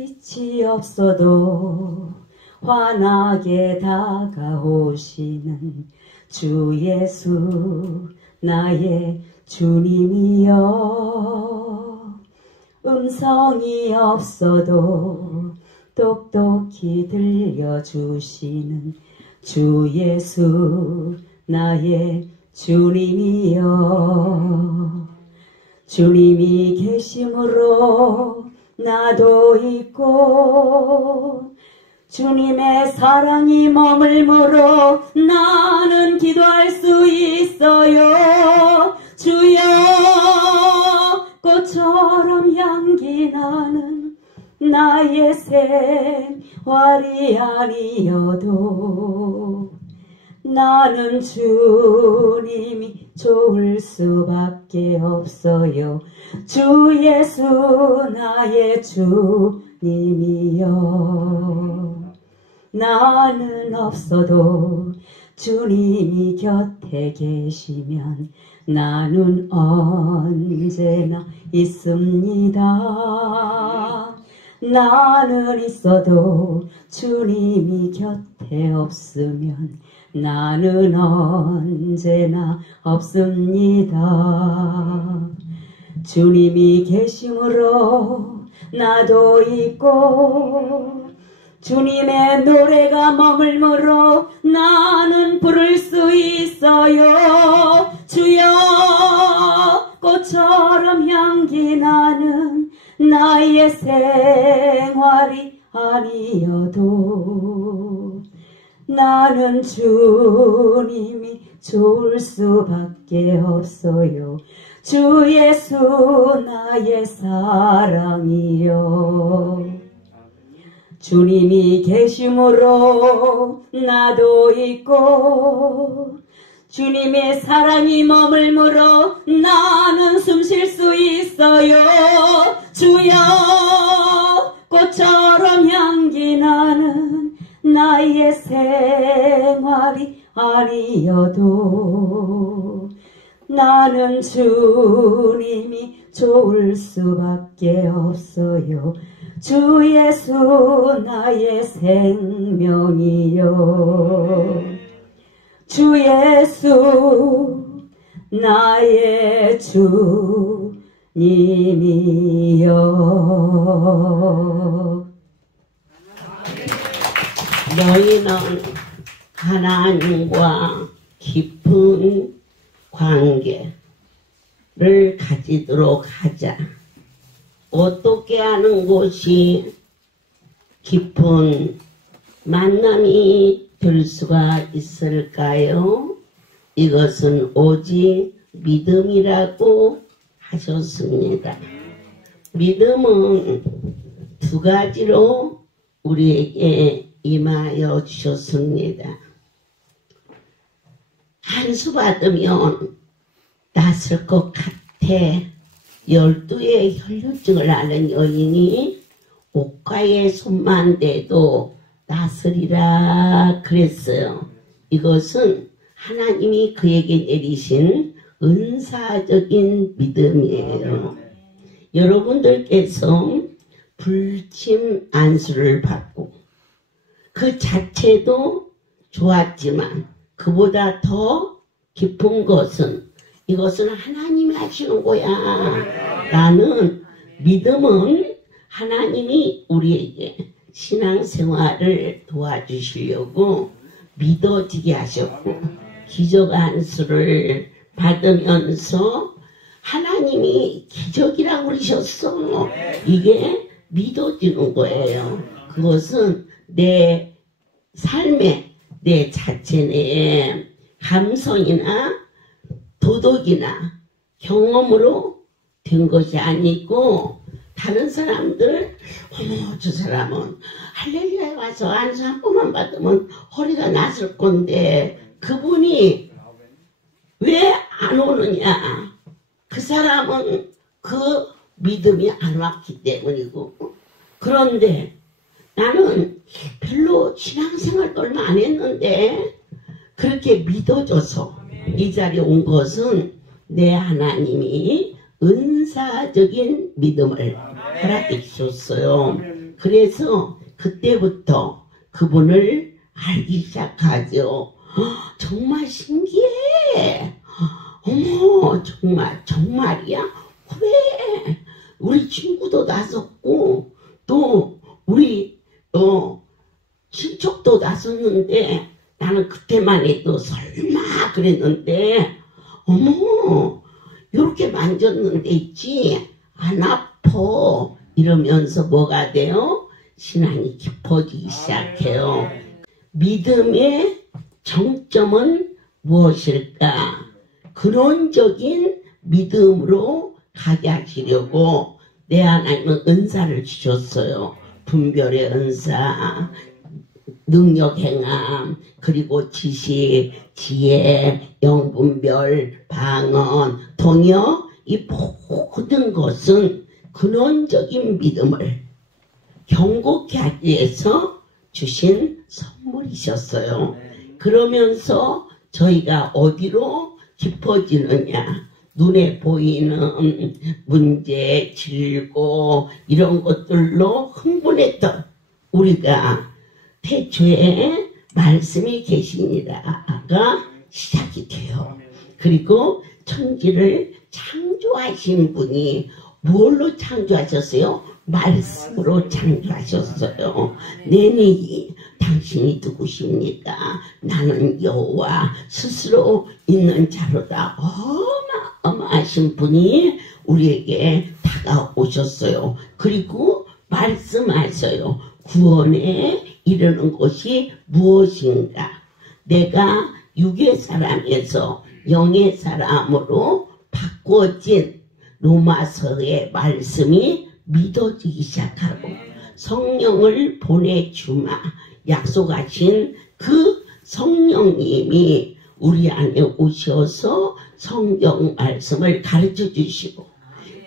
빛이 없어도 환하게 다가오시는 주 예수 나의 주님이여. 음성이 없어도 똑똑히 들려주시는 주 예수 나의 주님이여. 주님이 계심으로 나도 있고 주님의 사랑이 머물므로 나는 기도할 수 있어요. 주여 꽃처럼 향기 나는 나의 생활이 아니어도 나는 주님이 좋을 수밖에 없어요. 주 예수 나의 주님이여. 나는 없어도 주님이 곁에 계시면 나는 언제나 있습니다. 나는 있어도 주님이 곁에 없으면 나는 언제나 없습니다. 주님이 계심으로 나도 있고 주님의 노래가 머물므로 나는 부를 수 있어요. 주여 꽃처럼 향기 나는 나의 생활이 아니어도 나는 주님이 좋을 수밖에 없어요. 주 예수 나의 사랑이요. 주님이 계심으로 나도 있고 주님의 사랑이 머물므로 나는 숨 쉴 수 있어요. 주여 꽃처럼 향기 나는 나의 생활이 아니어도 나는 주님이 좋을 수밖에 없어요. 주 예수 나의 생명이요. 주 예수 나의 주님이요. 너희는 하나님과 깊은 관계를 가지도록 하자. 어떻게 하는 것이 깊은 만남이 될 수가 있을까요? 이것은 오직 믿음이라고 하셨습니다. 믿음은 두 가지로 우리에게 임하여 주셨습니다. 한 수 받으면 낫을 것 같아. 12의 혈류증을 앓는 여인이 옷가에 손만 대도 낫으리라 그랬어요. 이것은 하나님이 그에게 내리신 은사적인 믿음이에요. 여러분들께서 불침 안수를 받고 그 자체도 좋았지만 그보다 더 깊은 것은 이것은 하나님이 하시는 거야 라는 믿음은 하나님이 우리에게 신앙생활을 도와주시려고 믿어지게 하셨고 기적 안수를 받으면서 하나님이 기적이라고 그러셨어. 이게 믿어지는 거예요. 그것은 내 삶에 내 자체 내 감성이나 도덕이나 경험으로 된 것이 아니고 다른 사람들 어머 저 사람은 할렐루야에 와서 안수 한 번만 받으면 허리가 났을 건데 그분이 왜 안 오느냐. 그 사람은 그 믿음이 안 왔기 때문이고 그런데 나는 별로 신앙생활도 얼마 안 했는데 그렇게 믿어줘서 이 자리에 온 것은 내 하나님이 은사적인 믿음을 허락해 주셨어요. 그래서 그때부터 그분을 알기 시작하죠. 정말 신기해. 어머, 정말이야? 그래. 우리 친구도 나섰고, 또 우리 친척도 나섰는데, 나는 그때만 해도 설마 그랬는데, 어머, 이렇게 만졌는데 있지? 안 아파. 이러면서 뭐가 돼요? 신앙이 깊어지기 시작해요. 믿음의 정점은 무엇일까? 근원적인 믿음으로 가게 하시려고 내 하나님은 은사를 주셨어요. 분별의 은사, 능력 행함, 그리고 지식, 지혜, 영분별, 방언, 통역, 이 모든 것은 근원적인 믿음을 경고케 하기 위해서 주신 선물이셨어요. 그러면서 저희가 어디로 깊어지느냐, 눈에 보이는 문제, 질고 이런 것들로 흥분했던 우리가 태초에 말씀이 계시니라가 시작이 돼요. 그리고 천지를 창조하신 분이 뭘로 창조하셨어요? 말씀으로 창조하셨어요. 내니 당신이 누구십니까? 나는 여호와 스스로 있는 자로다. 어마어마하신 분이 우리에게 다가오셨어요. 그리고 말씀하셔요. 구원에 이르는 것이 무엇인가? 내가 육의 사람에서 영의 사람으로 바꿔진 로마서의 말씀이 믿어지기 시작하고 성령을 보내주마 약속하신 그 성령님이 우리 안에 오셔서 성경 말씀을 가르쳐 주시고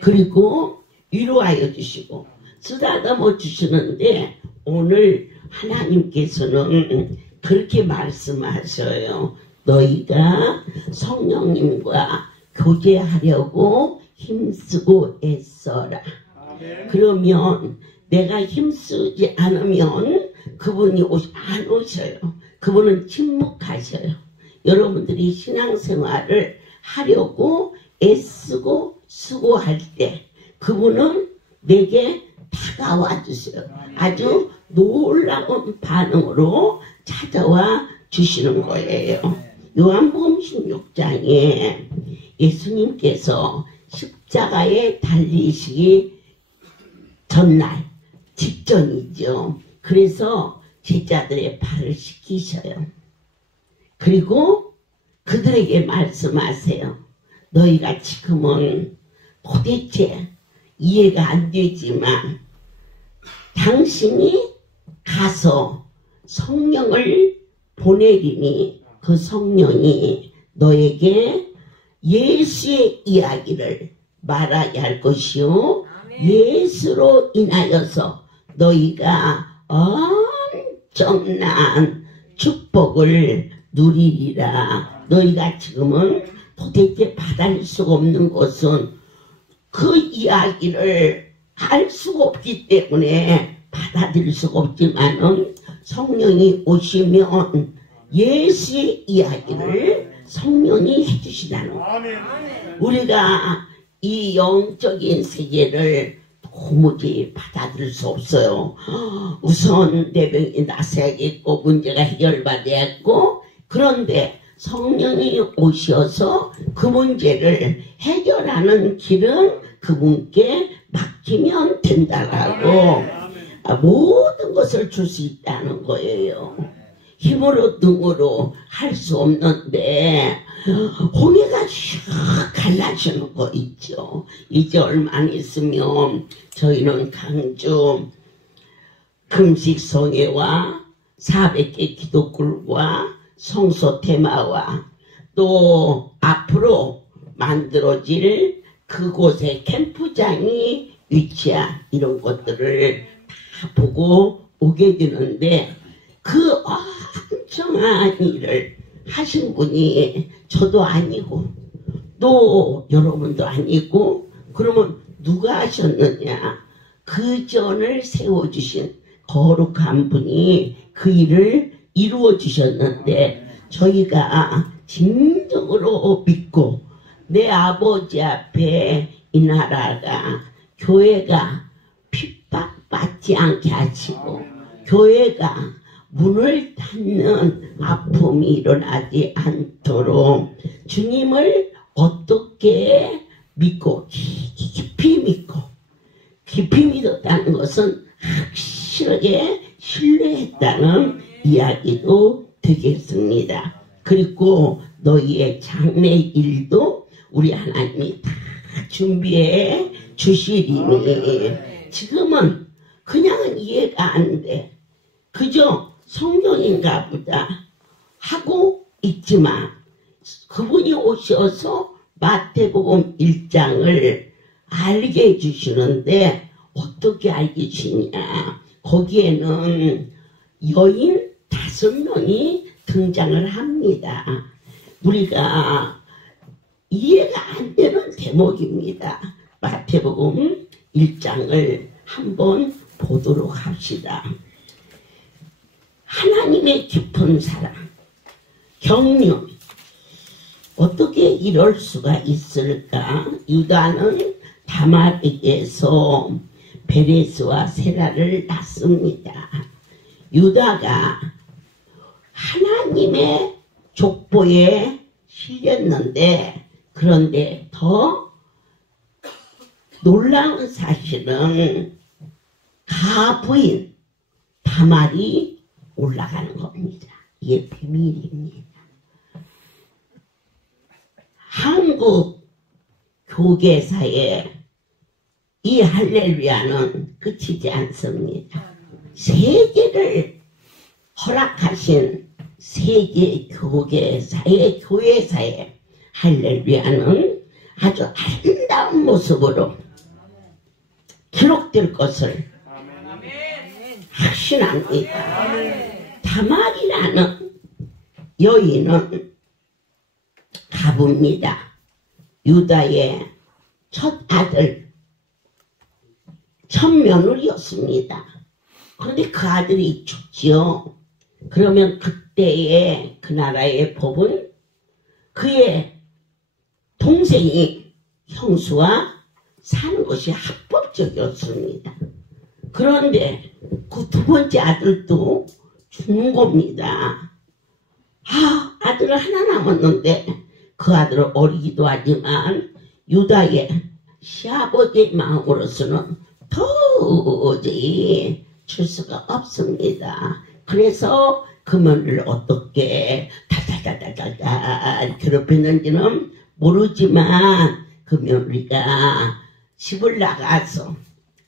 그리고 위로하여 주시고 쓰다듬어 주시는데 오늘 하나님께서는 그렇게 말씀하셔요. 너희가 성령님과 교제하려고 힘쓰고 애써라. 그러면 내가 힘쓰지 않으면 그분이 안 오셔요. 그분은 침묵하셔요. 여러분들이 신앙생활을 하려고 애쓰고 수고할 때 그분은 내게 다가와 주세요. 아주 놀라운 반응으로 찾아와 주시는 거예요. 요한복음 16장에 예수님께서 십자가에 달리시기 전날 직전이죠. 그래서 제자들의 발을 씻기셔요. 그리고 그들에게 말씀하세요. 너희가 지금은 도대체 이해가 안 되지만 당신이 가서 성령을 보내리니 그 성령이 너에게 예수의 이야기를 말하게 할 것이요 예수로 인하여서 너희가 엄청난 축복을 누리리라. 너희가 지금은 도대체 받아낼 수가 없는 것은 그 이야기를 알 수가 없기 때문에 받아들일 수가 없지만은 성령이 오시면 예수의 이야기를 성령이 해주시다는 거예요. 우리가 이 영적인 세계를 도무지 받아들일 수 없어요. 우선 내병이 나서야겠고 문제가 해결받아야겠고 그런데 성령이 오셔서 그 문제를 해결하는 길은 그분께 맡기면 된다라고 모든 것을 줄 수 있다는 거예요. 힘으로 등으로 할 수 없는데 홍해가 슉 갈라지는 거 있죠. 이제 얼마 안 있으면 저희는 강주 금식성회와 400개 기도굴과 성소 테마와 또 앞으로 만들어질 그곳에 캠프장이 위치한 이런 것들을 다 보고 오게 되는데 그 엄청난 일을 하신 분이 저도 아니고 또 여러분도 아니고 그러면 누가 하셨느냐? 그 전을 세워주신 거룩한 분이 그 일을 이루어 주셨는데 저희가 진정으로 믿고 내 아버지 앞에 이 나라가 교회가 핍박받지 않게 하시고 교회가 문을 닫는 아픔이 일어나지 않도록 주님을 어떻게 믿고 깊이 믿고 깊이 믿었다는 것은 확실하게 신뢰했다는 이야기도 되겠습니다. 그리고 너희의 장래 일도 우리 하나님이 다 준비해 주시리니 지금은 그냥은 이해가 안 돼. 그저 성경인가 보다 하고 있지만 그분이 오셔서 마태복음 1장을 알게 해주시는데 어떻게 알게 해주시냐. 거기에는 여인 5명이 등장을 합니다. 우리가 이해가 안 되는 대목입니다. 마태복음 1장을 한번 보도록 합시다. 하나님의 깊은 사랑, 경륜, 어떻게 이럴 수가 있을까? 유다는 다말에게서 베레스와 세라를 낳습니다. 유다가 하나님의 족보에 실렸는데 그런데 더 놀라운 사실은 가부인 다말이 올라가는 겁니다. 이게 비밀입니다. 한국 교계사에 이 할렐루야는 끝이지 않습니다. 세계를 허락하신 세계 교계사의 교회사의 할렐루야는 아주 아름다운 모습으로 기록될 것을 확신합니다. 다말이라는 여인은 가부입니다. 유다의 첫 아들, 첫 며느리였습니다. 그런데 그 아들이 죽지요. 그러면 그때의 그 나라의 법은 그의 동생이 형수와 사는 것이 합법적이었습니다. 그런데 그 두 번째 아들도 죽는 겁니다. 아들을 하나 남았는데 그 아들은 어리기도 하지만 유다의 시아버지의 마음으로서는 도저히 줄 수가 없습니다. 그래서 그 며느리를 어떻게 달달달달달 괴롭혔는지는 모르지만 그 며느리가 집을 나가서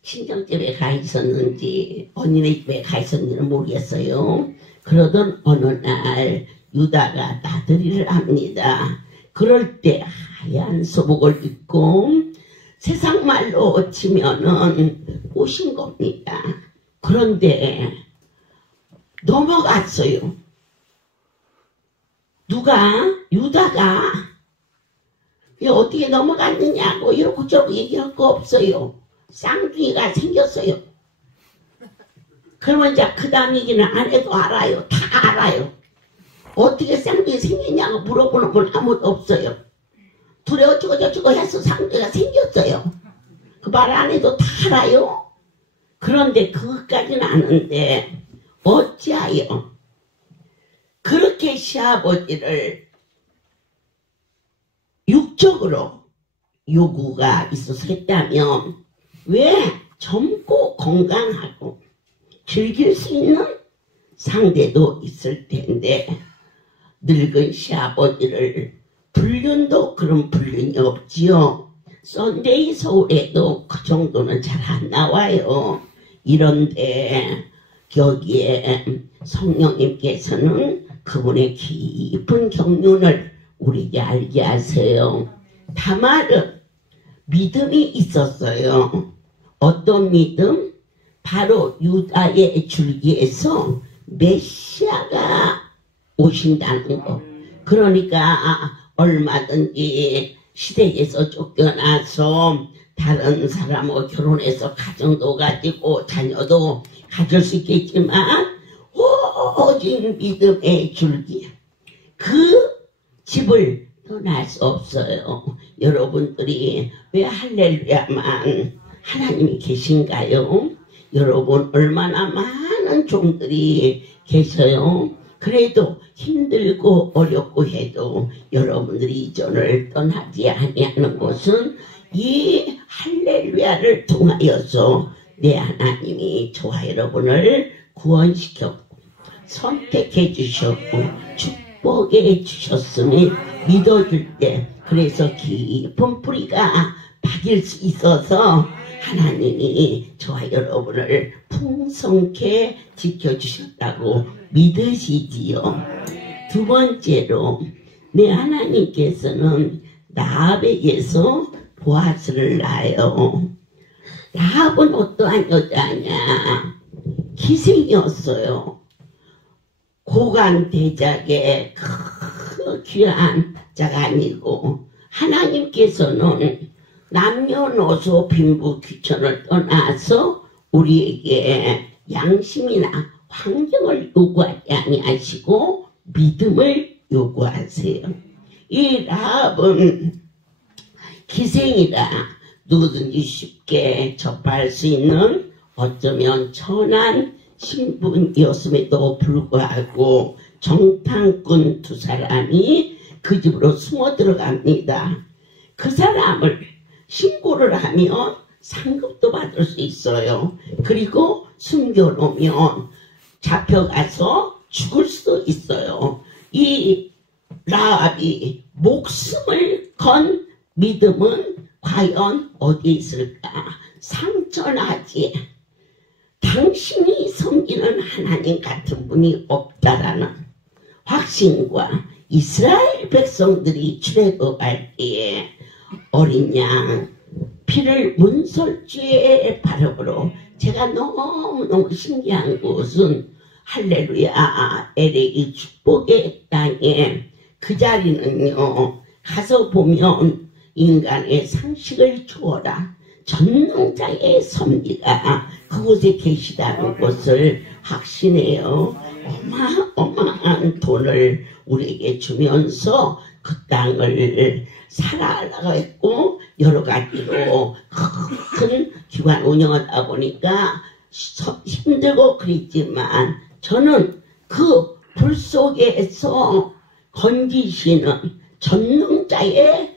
친정집에 가 있었는지 언니네 집에 가 있었는지는 모르겠어요. 그러던 어느 날 유다가 나들이를 합니다. 그럴 때 하얀 소복을 입고 세상 말로 치면은 오신 겁니다. 그런데 넘어갔어요. 유다가 어떻게 넘어갔느냐고 이러고 저러고 얘기할 거 없어요. 쌍둥이가 생겼어요. 그러면 이제 그 다음 얘기는 안 해도 알아요. 다 알아요. 어떻게 쌍둥이 생겼냐고 물어보는 분 아무도 없어요. 둘이 어쩌고 저쩌고 해서 쌍둥이가 생겼어요. 그 말 안 해도 다 알아요. 그런데 그것까지는 아는데 어찌하여 그렇게 시아버지를 육적으로 요구가 있어서 했다면 왜 젊고 건강하고 즐길 수 있는 상대도 있을 텐데 늙은 시아버지를 불륜도 그런 불륜이 없지요. 썬데이 서울에도 그 정도는 잘 안 나와요. 이런데 여기에 성령님께서는 그분의 깊은 경륜을 우리에게 알게 하세요. 다말은 믿음이 있었어요. 어떤 믿음? 바로 유다의 줄기에서 메시아가 오신다는 거. 그러니까 얼마든지 시댁에서 쫓겨나서 다른 사람하고 결혼해서 가정도 가지고 자녀도 가질 수 있겠지만 오직 믿음의 줄기 그 집을 떠날 수 없어요. 여러분들이 왜 할렐루야만 하나님이 계신가요? 여러분 얼마나 많은 종들이 계셔요. 그래도 힘들고 어렵고 해도 여러분들이 이전을 떠나지 아니하는 것은 이 할렐루야를 통하여서 내 하나님이 저와 여러분을 구원시켰고 선택해 주셨고 축복해 주셨음을 믿어줄 때 그래서 깊은 뿌리가 박일 수 있어서 하나님이 저와 여러분을 풍성케 지켜주셨다고 믿으시지요. 두 번째로 내 하나님께서는 라합에게서 보아스를 낳아요. 라합은 어떠한 여자냐? 기생이었어요. 고관 대작의 그 귀한 자가 아니고 하나님께서는 남녀노소 빈부 귀천을 떠나서 우리에게 양심이나 환경을 요구하지 아니하시고 믿음을 요구하세요. 이 라합은 기생이라 누구든지 쉽게 접할 수 있는 어쩌면 천한 신분이었음에도 불구하고 정탐꾼 두 사람이 그 집으로 숨어 들어갑니다. 그 사람을 신고를 하면 상급도 받을 수 있어요. 그리고 숨겨놓으면 잡혀가서 죽을 수도 있어요. 이 라합이 목숨을 건 믿음은 과연 어디 있을까? 상천하지. 당신이 섬기는 하나님 같은 분이 없다라는 확신과 이스라엘 백성들이 출애굽할 때에 어린 양 피를 문설주의 발음으로 제가 너무너무 신기한 것은 할렐루야 LA 축복의 땅에 그 자리는요 가서 보면 인간의 상식을 주어라 전능자의 섭리가 그곳에 계시다는 것을 확신해요. 어마어마한 돈을 우리에게 주면서 그 땅을 살아가려고 했고 여러 가지로 큰 기관 운영하다 보니까 힘들고 그랬지만 저는 그 불 속에서 건지시는 전능자의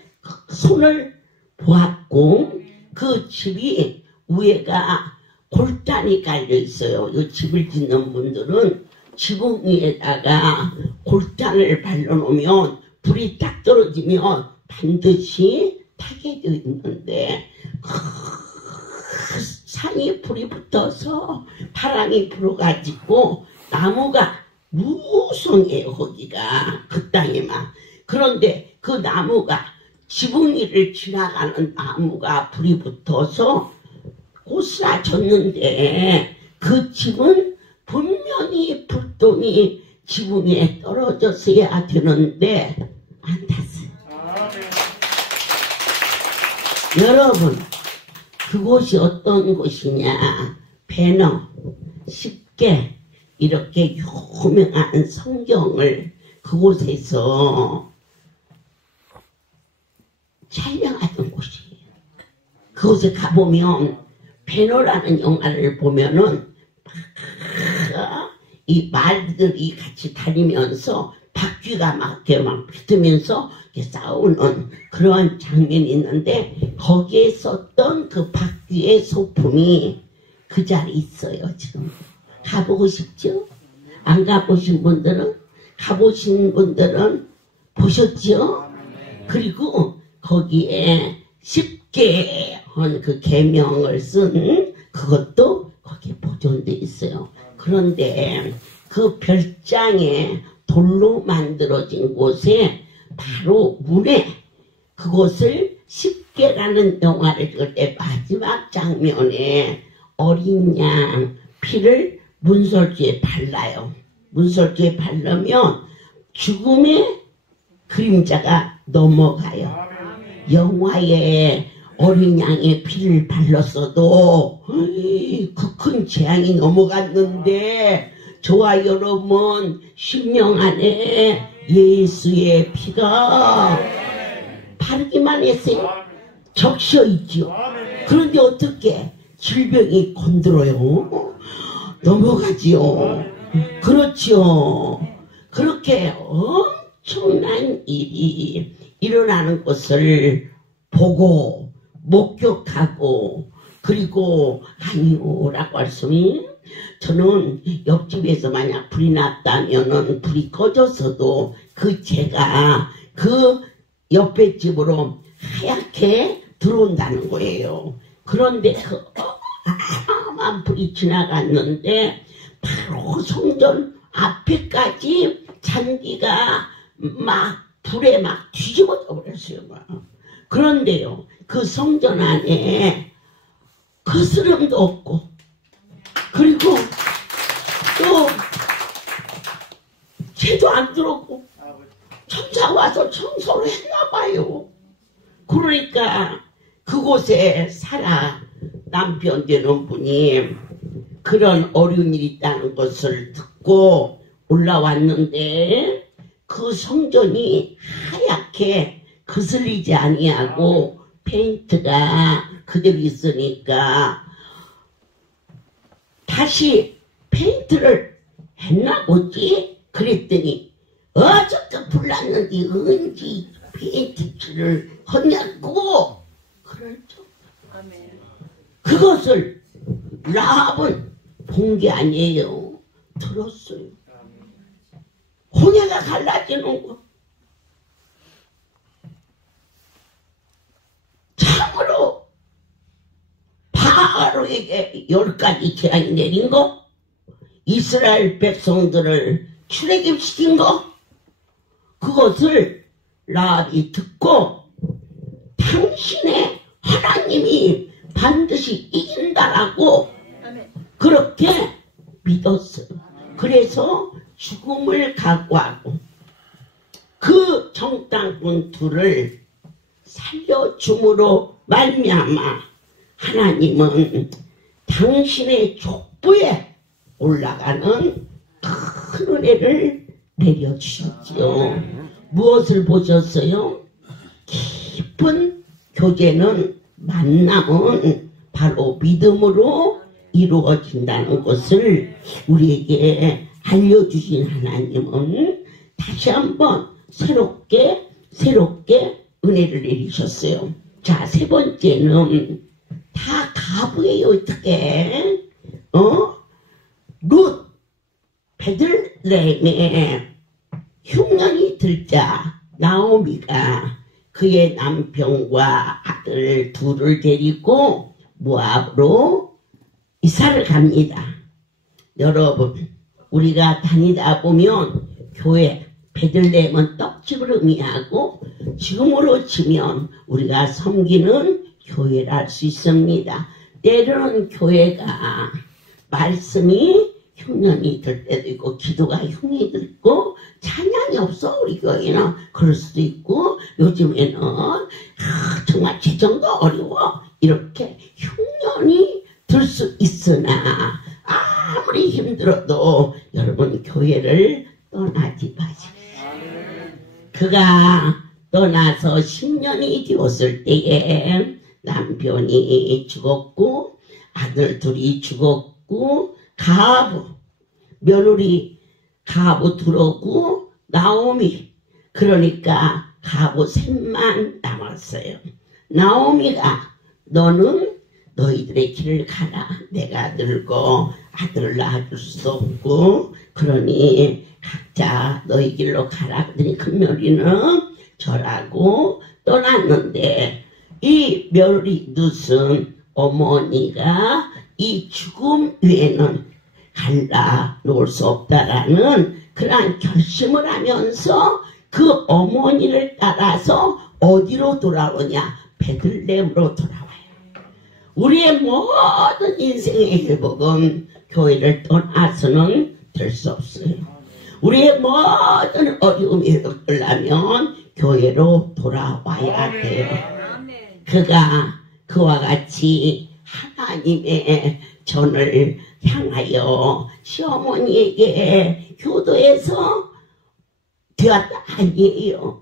손을 보았고 그 집이 위에가 골단이 깔려 있어요. 이 집을 짓는 분들은 지붕 위에다가 골단을 발라놓으면 불이 딱 떨어지면 반드시 타게 되어 있는데 그 산이 불이 붙어서 바람이 불어가지고 나무가 무성해요. 거기가 그 땅에만. 그런데 그 나무가 지붕 위를 지나가는 나무가 불이 붙어서 고스라졌는데 그 집은 분명히 불똥이 지붕 위에 떨어졌어야 되는데 안 탔어요. 여러분 그곳이 어떤 곳이냐 배너 쉽게 이렇게 유명한 성경을 그곳에서 촬영하던 곳이에요. 그곳에 가보면 배너라는 영화를 보면은 이 말들이 같이 다니면서 바퀴가 막 이렇게 막 붙으면서 이렇게 싸우는 그런 장면이 있는데 거기에 썼던 그 바퀴의 소품이 그 자리에 있어요. 지금 가보고 싶죠? 안 가보신 분들은 가보신 분들은 보셨죠? 그리고 거기에 쉽게 한 그 계명을 쓴 그것도 거기에 보존돼 있어요. 그런데 그 별장에 돌로 만들어진 곳에 바로 문에 그곳을 십계라는 영화를 찍을 때 마지막 장면에 어린 양 피를 문설주에 발라요. 문설주에 바르면 죽음의 그림자가 넘어가요. 영화에 어린 양의 피를 발랐어도 그 큰 재앙이 넘어갔는데 저와 여러분 심령 안에 예수의 피가 바르기만 했어요. 적셔 있죠. 그런데 어떻게 질병이 건드려요? 넘어가지요. 그렇죠. 그렇게 엄청난 일이 일어나는 것을 보고 목격하고 그리고 아니오라고 할 수는 저는 옆집에서 만약 불이 났다면은 불이 꺼졌어도 그 제가 그 옆에 집으로 하얗게 들어온다는 거예요. 그런데 그 어마어마한 불이 지나갔는데 바로 성전 앞에까지 잔디가 막 불에 막 뒤집어져 버렸어요. 막. 그런데요, 그 성전 안에 거스름도 없고, 그리고 또 죄도 안 들었고, 천사가 와서 청소를 했나 봐요. 그러니까 그곳에 살아 남편 되는 분이 그런 어려운 일이 있다는 것을 듣고 올라왔는데 그 성전이 하얗게 거슬리지 아니하고 페인트가 그대로 있으니까 다시 페인트를 했나 보지? 그랬더니 어저께 불났는데 언제 페인트를 했냐고 그렇죠. 그것을 라합은 본 게 아니에요. 들었어요. 홍해가 갈라지는 거. 참으로 바로에게 10가지 재앙이 내린 거, 이스라엘 백성들을 출애굽시킨 거, 그것을 라합이 듣고 당신의 하나님이 반드시 이긴다라고 그렇게 믿었어요. 그래서 죽음을 각오하고 그 정탐꾼 둘을 살려줌으로 말미암아 하나님은 당신의 족부에 올라가는 큰 은혜를 내려주시지요. 무엇을 보셨어요? 깊은 교제는 만남은 바로 믿음으로 이루어진다는 것을 우리에게 알려주신 하나님은 다시 한번 새롭게 은혜를 내리셨어요. 자, 세 번째는 다 가부예요. 어떻게 룻 베들레헴에 흉년이 들자 나오미가 그의 남편과 아들 둘을 데리고 모압으로 이사를 갑니다. 여러분, 우리가 다니다 보면 교회 베들레헴은 떡집을 의미하고 지금으로 치면 우리가 섬기는 교회를 알 수 있습니다. 때로는 교회가 말씀이 흉년이 들 때도 있고 기도가 흉이 들고 찬양이 없어 우리 교회는 그럴 수도 있고 요즘에는 정말 재정도 어려워 이렇게 흉년이 들 수 있으나 아무리 힘들어도 여러분 교회를 떠나지 마십시오. 그가 떠나서 10년이 되었을 때에 남편이 죽었고 아들 둘이 죽었고 가부 며느리 가부 들어오고 나오미 그러니까 가부 셋만 남았어요. 나오미가 너는 너희들의 길을 가라. 내가 늙고 아들을 낳아줄 수 없고 그러니 각자 너희 길로 가라. 그러더니 그 며느리는 절하고 떠났는데 이 며느리 룻은 어머니가 이 죽음 위에는 갈라 놓을 수 없다라는 그러한 결심을 하면서 그 어머니를 따라서 어디로 돌아오냐? 베들레헴으로 돌아와요. 우리의 모든 인생의 회복은 교회를 떠나서는 될 수 없어요. 우리의 모든 어려움이 회복되려면 교회로 돌아와야 돼요. 그가 그와 같이 하나님의 전을 향하여 시어머니에게 교도해서 되었다 아니에요.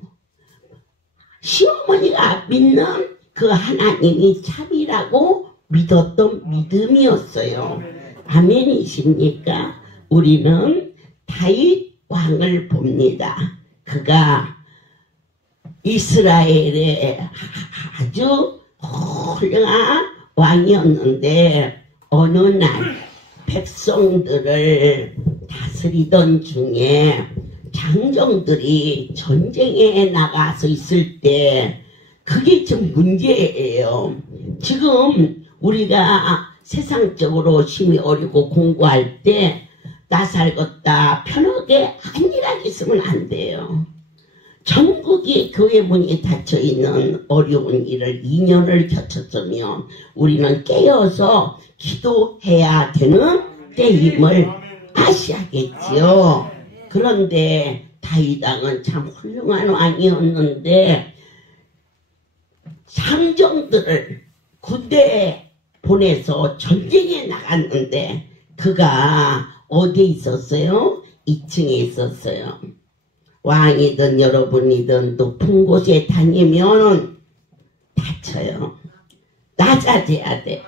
시어머니가 믿는 그 하나님이 참이라고 믿었던 믿음이었어요. 아멘이십니까? 우리는 다윗 왕을 봅니다. 그가 이스라엘의 아주 훌륭한 왕이었는데 어느 날 백성들을 다스리던 중에 장정들이 전쟁에 나가서 있을 때 그게 좀 문제예요. 지금 우리가 세상적으로 심히 어리고 공부할 때 나 살겄다 편하게 안일하게 있으면 안 돼요. 전국이 교회 문이 닫혀있는 어려운 일을 2년을 겪었으면 우리는 깨어서 기도해야 되는 때임을 아셔야겠지요. 그런데 다윗 왕은 참 훌륭한 왕이었는데 장정들을 군대에 보내서 전쟁에 나갔는데 그가 어디에 있었어요? 2층에 있었어요. 왕이든 여러분이든 높은 곳에 다니면 다쳐요. 낮아져야 돼요.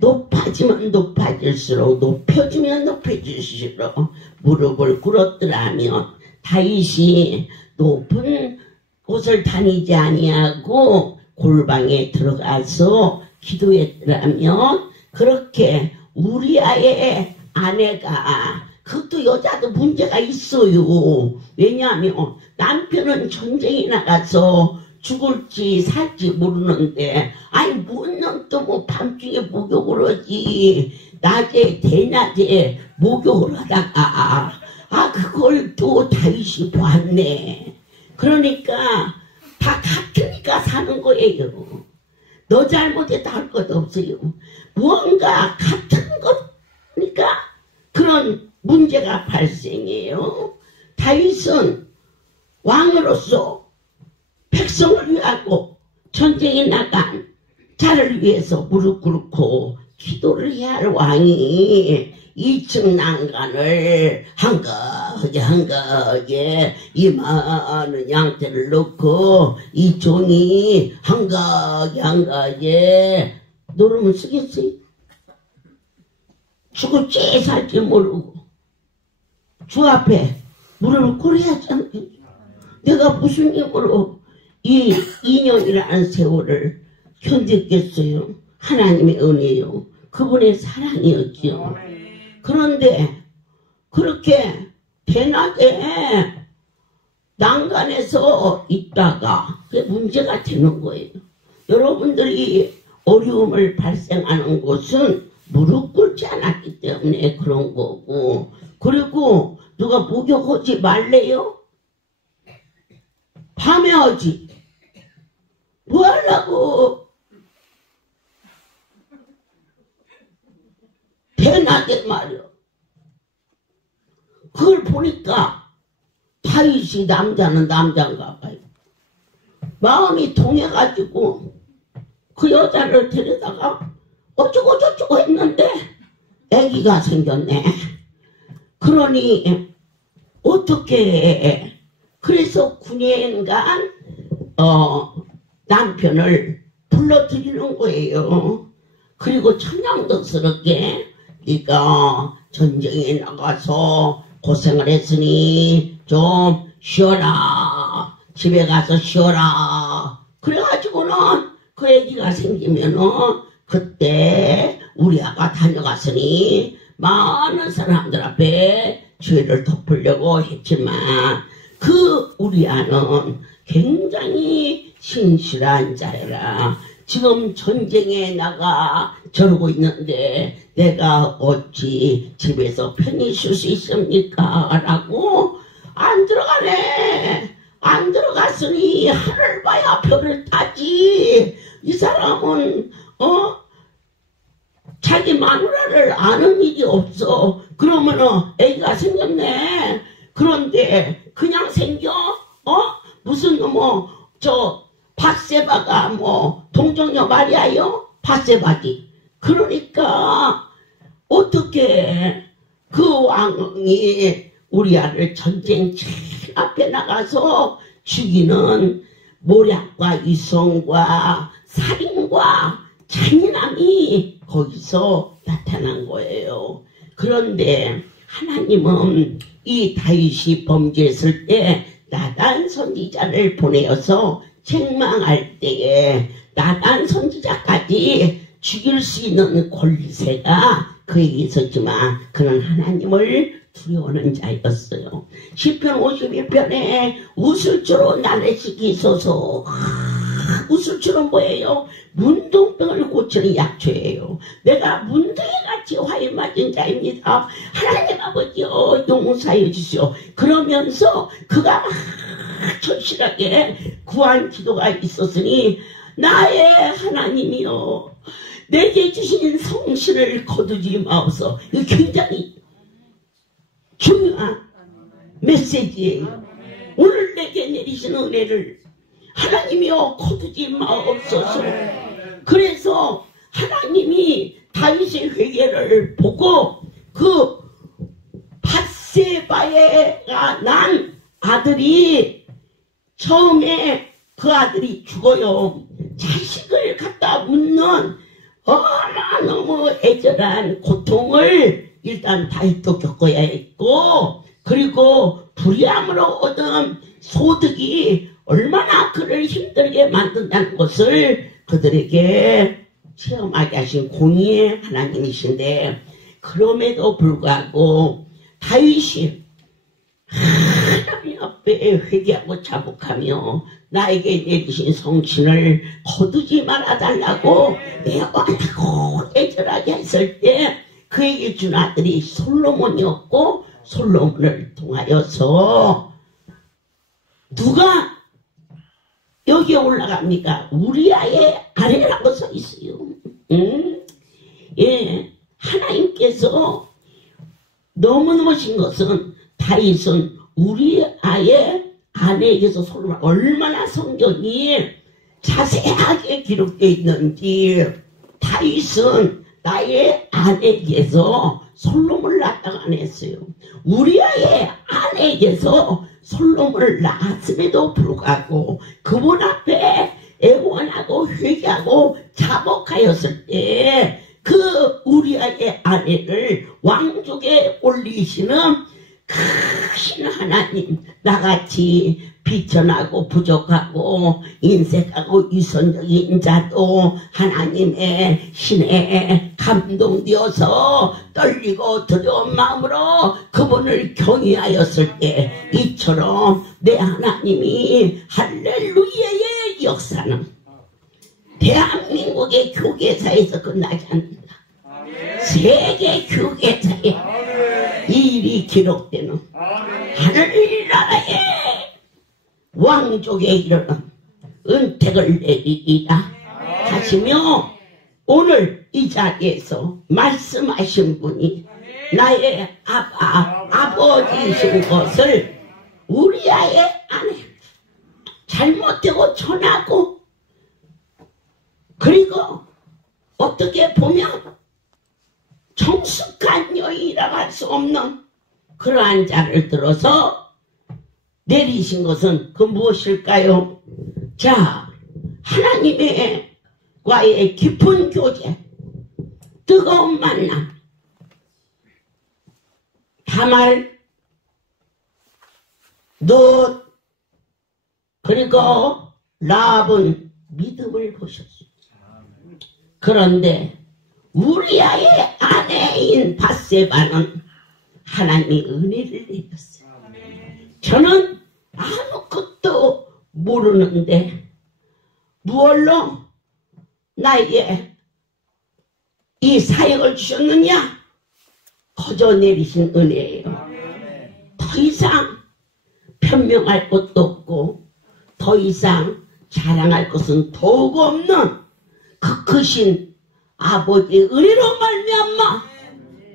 높아지면 높아질수록 높여주면 높여질수록 무릎을 꿇었더라면 다윗이 높은 곳을 다니지 아니하고 골방에 들어가서 기도했더라면 그렇게 우리아의 아내가 그것도 여자도 문제가 있어요. 왜냐하면 남편은 전쟁에 나가서 죽을지 살지 모르는데 아니 뭔 또 뭐 밤중에 목욕을 하지 낮에 대낮에 목욕을 하다가 그걸 또 다윗이 보았네. 그러니까 다 같으니까 사는 거예요. 너 잘못했다 할 것 없어요. 무언가 같은 거니까 그런 문제가 발생해요. 다윗은 왕으로서 백성을 위하고 전쟁에 나간 자를 위해서 무릎 꿇고 기도를 해야 할 왕이 2층 난간을 한가하게 이 많은 양떼를 넣고 이 종이 한가하게 노름을 쓰겠어요? 죽을지 살지 모르고 주 앞에 무릎을 꿇어야지 않겠어? 내가 무슨 힘으로 이 2년이라는 세월을 견뎠겠어요? 하나님의 은혜요. 그분의 사랑이었죠. 그런데 그렇게 대낮에 난간에서 있다가 그게 문제가 되는 거예요. 여러분들이 어려움을 발생하는 곳은 무릎 꿇지 않았기 때문에 그런 거고, 그리고 누가 목욕하지 말래요? 밤에 하지. 뭐 하려고? 대낮에 말이야. 그걸 보니까 다윗이 남자는 남자인가 봐요. 마음이 통해가지고 그 여자를 데려다가 어쩌고 저쩌고 했는데 아기가 생겼네. 그러니 어떻게 그래서 군의관 남편을 불러들이는 거예요. 그리고 천냥덕스럽게 네가 전쟁에 나가서 고생을 했으니 좀 쉬어라. 집에 가서 쉬어라. 그래가지고는 그 아기가 생기면은 그때 우리 아가 다녀갔으니 많은 사람들 앞에 죄를 덮으려고 했지만 그 우리 아는 굉장히 신실한 자라. 지금 전쟁에 나가 저러고 있는데 내가 어찌 집에서 편히 쉴 수 있습니까? 라고 안 들어가네. 안 들어갔으니 하늘 봐야 별을 타지. 이 사람은 자기 마누라를 아는 일이 없어. 그러면은 애기가 생겼네. 그런데 그냥 생겨? 무슨 저 박세바가 동정 처녀 말이야요. 밧세바지. 그러니까 어떻게 그 왕이 우리아를 전쟁 앞에 나가서 죽이는 모략과 이성과 살인과 잔인함이 거기서 나타난 거예요. 그런데 하나님은 이 다윗이 범죄했을 때 나단 선지자를 보내어서 책망할 때에 나단 선지자까지 죽일 수 있는 권세가 그에게 있었지만 그는 하나님을 두려워하는 자였어요. 시편 51편에 웃을 줄은 나를 지키소서. 웃을 줄은 뭐예요? 문둥병을 고치는 약초예요. 내가 문둥이같이 화에 맞은 자입니다. 하나님 아버지여 용서해 주시오. 그러면서 그가 막 절실하게 구한 기도가 있었으니 나의 하나님이여 내게 주신 성신을 거두지 마옵소서. 이거 굉장히 중요한 메시지예요. 오늘 내게 내리신 은혜를 하나님이여 거두지 마옵소서. 그래서 하나님이 다윗의 회개를 보고 그 밧세바가 난 아들이 처음에 그 아들이 죽어요. 자식을 갖다 묻는 너무 애절한 고통을 일단 다윗도 겪어야 했고, 그리고 불의함으로 얻은 소득이 얼마나 그를 힘들게 만든다는 것을 그들에게 체험하게 하신 공의의 하나님이신데, 그럼에도 불구하고 다윗이 하나님 앞에 회개하고 자복하며 나에게 내리신 성신을 거두지 말아달라고 애원하고 애절하게 했을 때 그에게 준 아들이 솔로몬이었고, 솔로몬을 통하여서 누가 여기에 올라갑니까? 우리아의 아내라고 써 있어요. 예, 하나님께서 너무너무신 것은 다윗은 우리아의 아내에게서 솔로몬 얼마나 성경이 자세하게 기록되어 있는지, 다윗은 나의 아내에게서 솔로몬을 낳았다고 안 했어요. 우리아의 아내에게서 솔로몬을 낳았음에도 불구하고 그분 앞에 애원하고 회개하고 자복하였을 때 그 우리아의 아내를 왕족에 올리시는 크신 하나님, 나같이 비천하고 부족하고 인색하고 위선적인 자도 하나님의 신에 감동되어서 떨리고 두려운 마음으로 그분을 경외하였을 때 이처럼 내 하나님이 할렐루야의 역사는 대한민국의 교계사에서 끝나지 않는다. 세계 교계사에 이 일이 기록되는 하늘나라의 왕족에 이르는 은택을 내리리라 하시며, 오늘 이 자리에서 말씀하신 분이 나의 아버지이신 것을 우리아의 아내, 잘못되고 천하고, 그리고 어떻게 보면 정숙한 여인이라고 할 수 없는 그러한 자를 들어서 내리신 것은 그 무엇일까요? 자, 하나님의 과의 깊은 교제, 뜨거운 만남, 다말, 넛, 그리고 라합은 믿음을 보셨습니다. 그런데 우리아의 아내인 밧세바는 하나님의 은혜를 내렸어요. 저는 아무것도 모르는데 무얼로 나에게 이 사역을 주셨느냐? 거저 내리신 은혜예요. 더 이상 변명할 것도 없고 더 이상 자랑할 것은 더욱 없는 그 크신 아버지의 은혜로 말미암아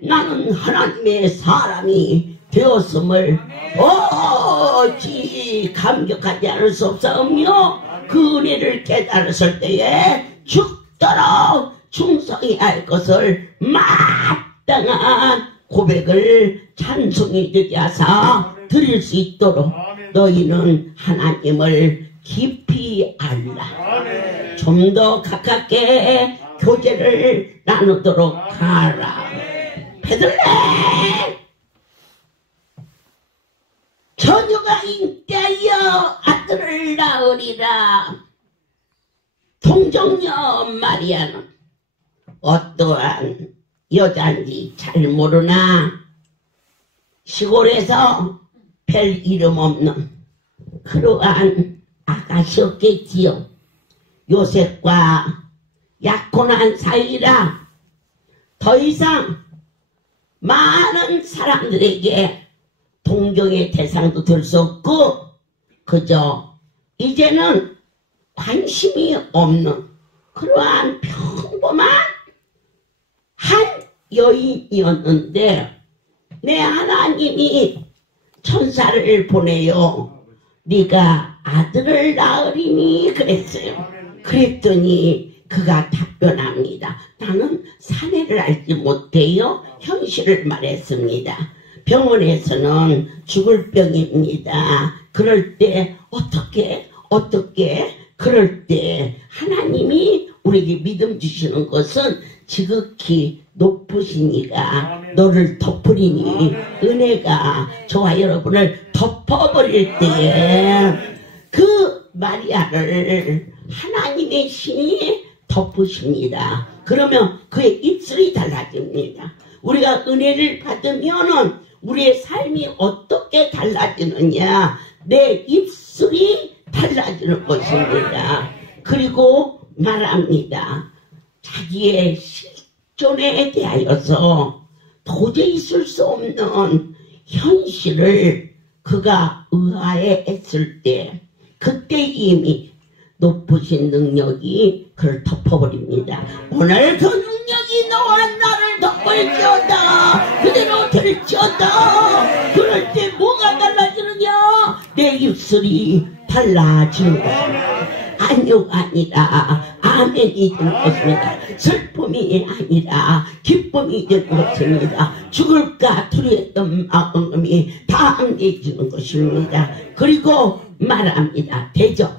나는 하나님의 사람이 되었음을 어찌 감격하지 않을 수 없사오며, 그 은혜를 깨달았을 때에 죽 있도록 충성해야 할 것을 마땅한 고백을 찬송이 되게 하사 드릴 수 있도록 너희는 하나님을 깊이 알라. 좀 더 가깝게 교제를 나누도록 하라. 베들레 처녀가 잉태하여 아들을 낳으리라. 동정녀 마리아는 어떠한 여자인지 잘 모르나 시골에서 별 이름 없는 그러한 아가씨였겠지요. 요셉과 약혼한 사이라 더 이상 많은 사람들에게 동경의 대상도 될 수 없고 그저 이제는 관심이 없는 그러한 평범한 한 여인이었는데 내 하나님이 천사를 보내요. 네가 아들을 낳으리니 그랬어요. 그랬더니 그가 답변합니다. 나는 사내를 알지 못해요. 현실을 말했습니다. 병원에서는 죽을 병입니다. 그럴 때 어떻게 그럴 때 하나님이 우리에게 믿음 주시는 것은 지극히 높으시니가 너를 덮으리니 은혜가 저와 여러분을 덮어버릴 때에 그 마리아를 하나님의 신이 덮으십니다. 그러면 그의 입술이 달라집니다. 우리가 은혜를 받으면은 우리의 삶이 어떻게 달라지느냐? 내 입술이 달라지는 것입니다. 그리고 말합니다. 자기의 실존에 대하여서 도저히 있을 수 없는 현실을 그가 의아해했을 때 그때 이미 높으신 능력이 그를 덮어버립니다. 오늘 그 능력이 너와 나를 덮을지어다. 그대로 될지어다. 그럴 때 뭐가 달라지느냐? 내 입술이 달라지는 것입니다. 아니요가 아니라 아멘이 되는 것입니다. 슬픔이 아니라 기쁨이 되는 것입니다. 죽을까 두려웠던 마음이 다 안개지는 것입니다. 그리고 말합니다. 대저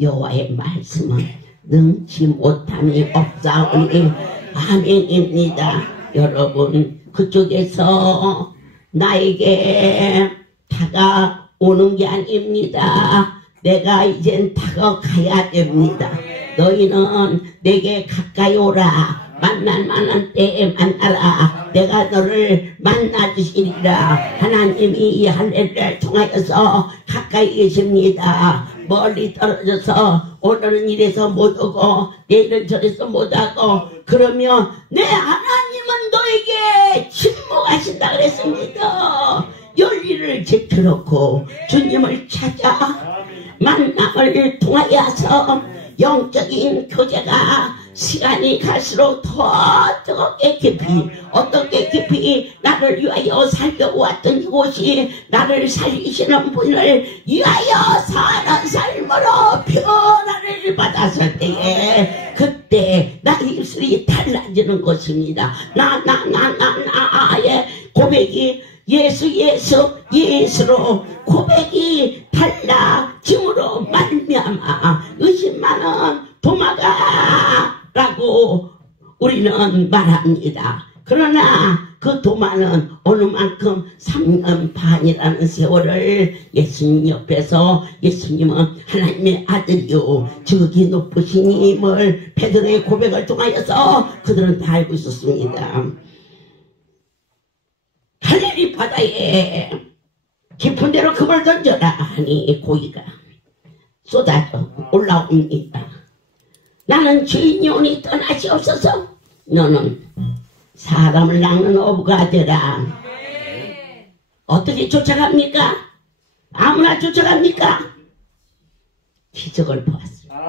여호와의 말씀은 능치 못함이 없사오니 아멘입니다. 여러분 그쪽에서 나에게 다가오는 게 아닙니다. 내가 이젠 다가가야 됩니다. 너희는 내게 가까이 오라. 만날 만한 때에 만나라. 내가 너를 만나주시리라. 하나님이 이 할례를 통하여서 가까이 계십니다. 멀리 떨어져서 오늘은 이래서 못 오고 내일은 저래서 못 하고 그러면 내 하나님은 너에게 침묵하신다 그랬습니다. 열리를 제쳐놓고 주님을 찾아 만남을 통하여서 영적인 교제가 시간이 갈수록 더 뜨겁게 깊이 어떻게 깊이 나를 위하여 살려왔던 이곳이 나를 살리시는 분을 위하여 사는 삶으로 변화를 받았을 때에 그때 나의 입술이 달라지는 것입니다. 나의 고백이 예수로 고백이 달라짐으로 말미암아 의심 많은 도마가라고 우리는 말합니다. 그러나 그 도마는 어느 만큼 3년 반이라는 세월을 예수님 옆에서 예수님은 하나님의 아들이요 지극히 높으신 힘을 베드로의 고백을 통하여서 그들은 다 알고 있었습니다. 갈릴리 바다에 깊은 데로 금을 던져라 하니 고기가 쏟아져 올라옵니다. 나는 주인이 오니 떠나시옵소서. 너는 사람을 낚는 어부가 되라. 어떻게 쫓아갑니까? 아무나 쫓아갑니까? 기적을 보았습니다.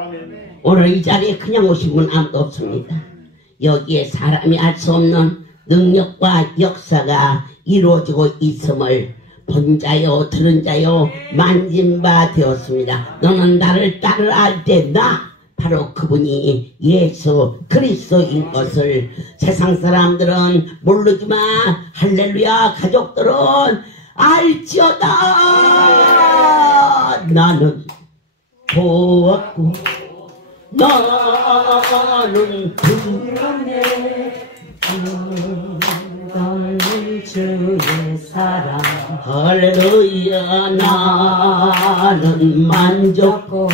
오늘 이 자리에 그냥 오신 분 아무도 없습니다. 여기에 사람이 알 수 없는 능력과 역사가 이루어지고 있음을 본 자요 들은 자요 만진 바 되었습니다. 너는 나를 따르라 할 때 나 바로 그분이 예수 그리스도인 것을 세상 사람들은 모르지만 할렐루야 가족들은 알지어다. 나는 보았고 나는 구원해 넌 주의 사랑 할렐루야 나는 만족고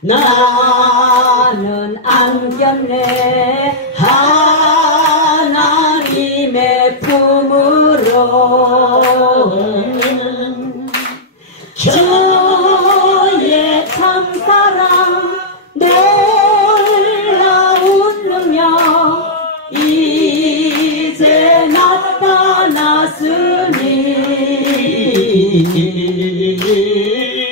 나는 안겼네 하나님의 품으로 저의 참사랑 놀라운 능력 이제 나타났으니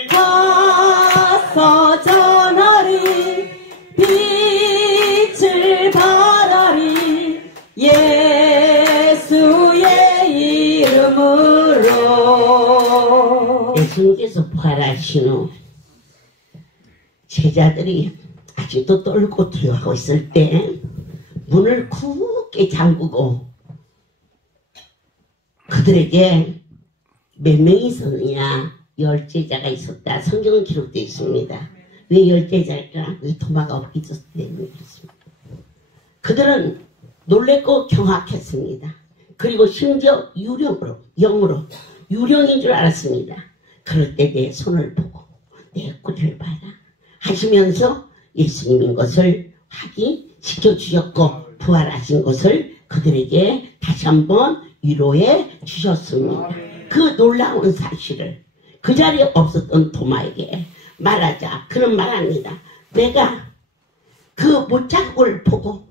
가서 전하리 빛을 발하리 예수의 이름으로. 예수님께서 부활하신 후 제자들이 아직도 떨고 두려워하고 있을 때 문을 굳게 잠그고 그들에게 몇 명이 있었느냐? 10제자가 있었다. 성경은 기록되어 있습니다. 왜 10제자일까? 왜 도마가 없기 때문에 그렇습니다. 그들은 놀랬고 경악했습니다. 그리고 심지어 영으로 유령인 줄 알았습니다. 그럴 때 내 손을 보고 내 꼬리를 봐라 하시면서 예수님인 것을 확인시켜 주셨고 부활하신 것을 그들에게 다시 한번 위로해 주셨습니다. 그 놀라운 사실을 그 자리에 없었던 도마에게 말하자 그는 말합니다. 내가 그 못자국을 보고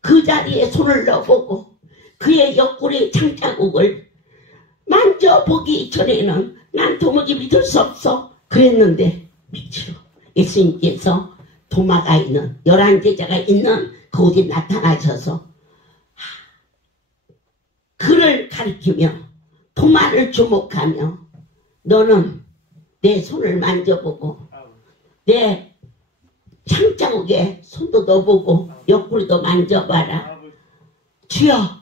그 자리에 손을 넣어보고 그의 옆구리 창자국을 만져보기 전에는 난 도무지 믿을 수 없어 그랬는데 빛으로 예수님께서 도마가 있는 11제자가 있는 그곳에 나타나셔서 그를 가리키며 도마를 주목하며 너는 내 손을 만져보고 내 창자국에 손도 넣어보고 옆구리도 만져봐라. 주여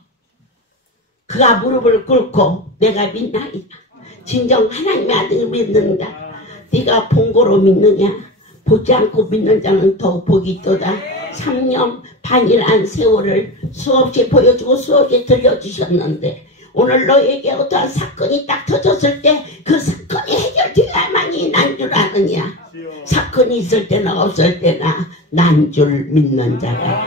그가 무릎을 꿇고 내가 믿나이다. 진정 하나님의 아들을 믿는다. 네가 본고로 믿느냐? 보지 않고 믿는 자는 더욱 복이 있도다. 3년 반이란 세월을 수없이 보여주고 수없이 들려주셨는데 오늘 너에게 어떠한 사건이 딱 터졌을 때 그 사건이 해결되어야만이 난 줄 아느냐? 사건이 있을 때나 없을 때나 난 줄 믿는 자가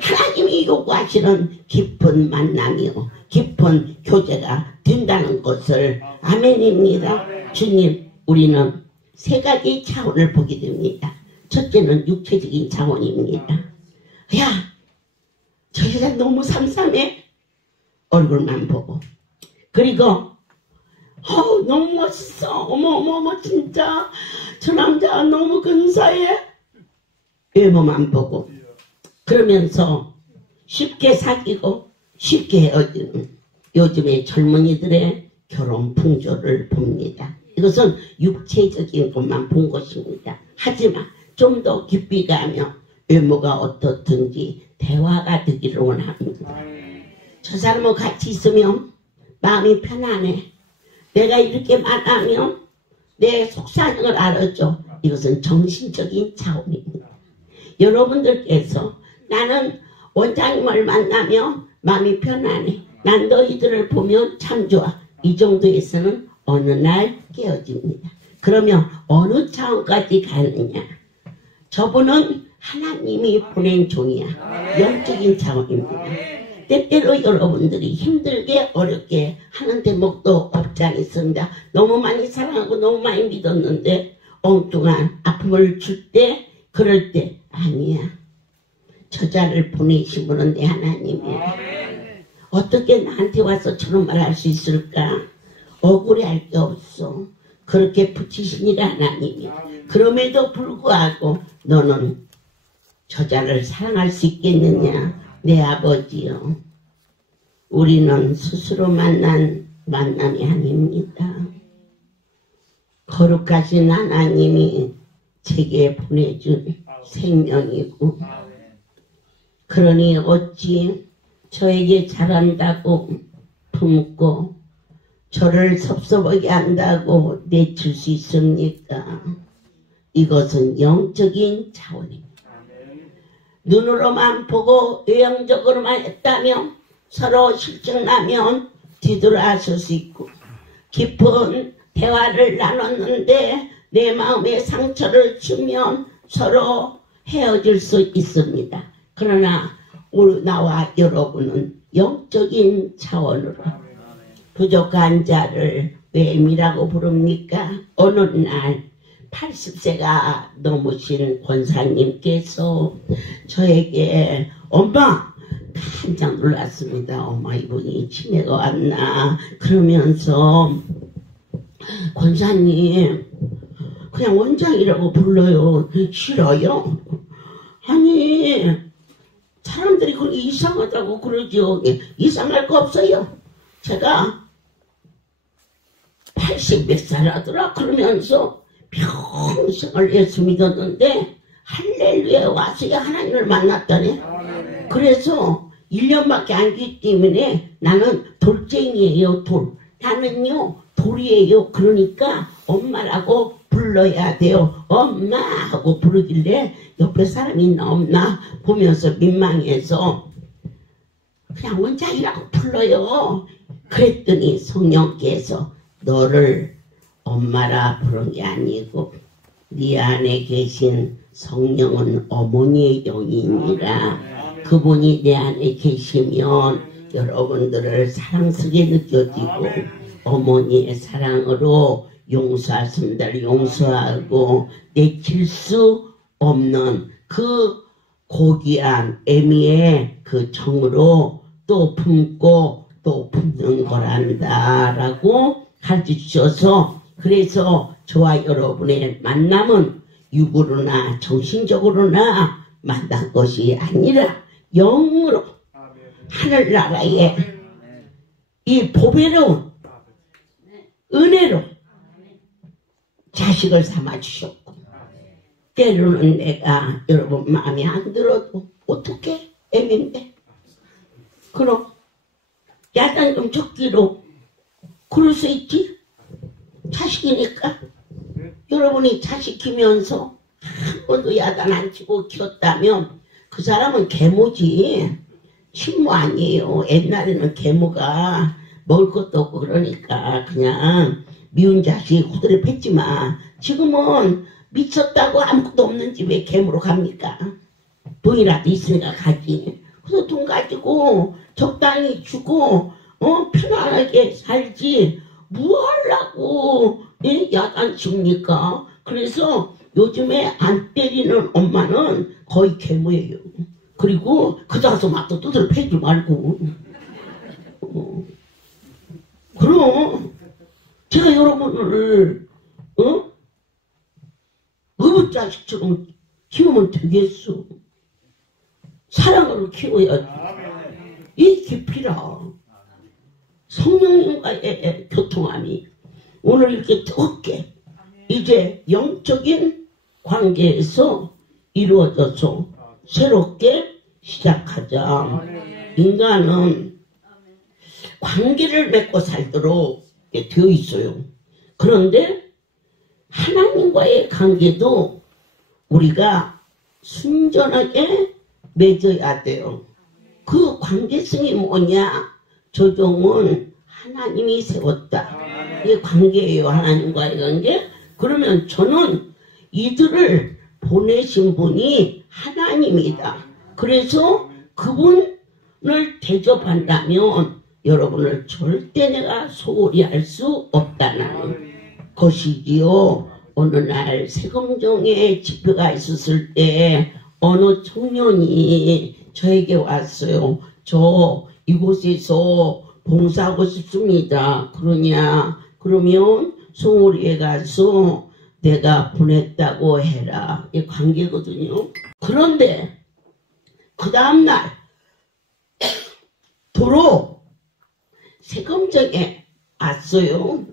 하나님이 요구하시는 깊은 만남이요 깊은 교제가 된다는 것을 아멘입니다. 주님 우리는 세 가지 차원을 보게 됩니다. 첫째는 육체적인 차원입니다. 야 저 여자 너무 삼삼해 얼굴만 보고 그리고 너무 멋있어 어머 진짜 저 남자 너무 근사해 외모만 보고 그러면서 쉽게 사귀고 쉽게 헤어지는 요즘의 젊은이들의 결혼 풍조를 봅니다. 이것은 육체적인 것만 본 것입니다. 하지만 좀 더 깊이 가며 외모가 어떻든지 대화가 되기를 원합니다. 저 사람하고 같이 있으면 마음이 편안해. 내가 이렇게 말하면 내 속사정을 알아줘. 이것은 정신적인 차원입니다. 여러분들께서 나는 원장님을 만나면 마음이 편안해. 난 너희들을 보면 참 좋아. 이 정도에서는 어느 날 깨어집니다. 그러면 어느 차원까지 가느냐? 저분은 하나님이 보낸 종이야. 영적인 차원입니다. 때때로 여러분들이 힘들게 어렵게 하는 대목도 없지 않습니다. 너무 많이 사랑하고 너무 많이 믿었는데 엉뚱한 아픔을 줄 때 그럴 때 아니야. 저자를 보내신 분은 내 하나님이야. 어떻게 나한테 와서 저런 말 할 수 있을까? 억울해할 게 없어. 그렇게 붙이신 하나님이. 그럼에도 불구하고 너는 저자를 사랑할 수 있겠느냐? 내 아버지요. 우리는 스스로 만난 만남이 아닙니다. 거룩하신 하나님이 제게 보내준 생명이고 그러니 어찌 저에게 잘한다고 품고 저를 섭섭하게 한다고 내칠 수 있습니까? 이것은 영적인 차원입니다. 눈으로만 보고 외형적으로만 했다면 서로 실증나면 뒤돌아설 수 있고 깊은 대화를 나눴는데 내 마음에 상처를 주면 서로 헤어질 수 있습니다. 그러나 나와 여러분은 영적인 차원으로 부족한 자를 왜 M이라고 부릅니까? 어느 날 80세가 넘으신 권사님께서 저에게 엄마 깜짝 놀랐습니다. 엄마 이분이 치매가 왔나 그러면서 권사님 그냥 원장이라고 불러요. 싫어요? 아니 사람들이 그렇게 이상하다고 그러죠. 이상할 거 없어요. 제가 80몇 살 하더라 그러면서 평생을 예수 믿었는데 할렐루야 와서야 하나님을 만났다네. 그래서 1년밖에 안 됐기 때문에 나는 돌쟁이에요. 돌. 나는요 돌이에요. 그러니까 엄마라고 불러야 돼요. 엄마 하고 부르길래 옆에 사람이 있나 없나 보면서 민망해서 그냥 원장이라고 불러요. 그랬더니 성령께서 너를 엄마라 부른 게 아니고 네 안에 계신 성령은 어머니의 영이니라. 그분이 내 안에 계시면 여러분들을 사랑스럽게 느껴지고 어머니의 사랑으로 용서하십니다. 용서하고 내칠 수 없는 그 고귀한 애미의 그 정으로 또 품고 또 품는 거란다 라고 가르쳐 주셔서 그래서 저와 여러분의 만남은 육으로나 정신적으로나 만난 것이 아니라 영으로 하늘나라에 이 보배로운 은혜로 자식을 삼아주셨고 때로는 내가 여러분 마음에 안 들어도 어떻게 애민데 그럼 야단 좀 적기로 그럴 수 있지. 자식이니까 여러분이 자식 키우면서 한 번도 야단 안 치고 키웠다면 그 사람은 계모지 친모 아니에요. 옛날에는 계모가 먹을 것도 없고 그러니까 그냥 미운 자식 후드를 팼지만 지금은 미쳤다고 아무것도 없는 집에 계모로 갑니까? 돈이라도 있으니까 가지. 그래서 돈 가지고 적당히 주고 편안하게 살지 뭐 하려고 야단 칩니까? 그래서 요즘에 안 때리는 엄마는 거의 계모예요. 그리고 그 자서 막또 두드려 패지 말고 그럼 제가 여러분을 의붓자식처럼 키우면 되겠어. 사랑으로 키워야지. 이 깊이라 성령님과의 교통함이 오늘 이렇게 뜨겁게 이제 영적인 관계에서 이루어져서 새롭게 시작하자. 인간은 관계를 맺고 살도록 되어 있어요. 그런데 하나님과의 관계도 우리가 순전하게 맺어야 돼요. 그 관계성이 뭐냐? 조종은 하나님이 세웠다. 이게 관계예요. 하나님과의 관계. 그러면 저는 이들을 보내신 분이 하나님이다. 그래서 그분을 대접한다면 여러분을 절대 내가 소홀히 할 수 없다는 것이지요. 어느 날 세금정에 집회가 있었을 때 어느 청년이 저에게 왔어요. 저 이곳에서 봉사하고 싶습니다. 그러냐? 그러면 송오리에 가서 내가 보냈다고 해라. 이 관계거든요. 그런데 그 다음날 도로 세금정에 왔어요.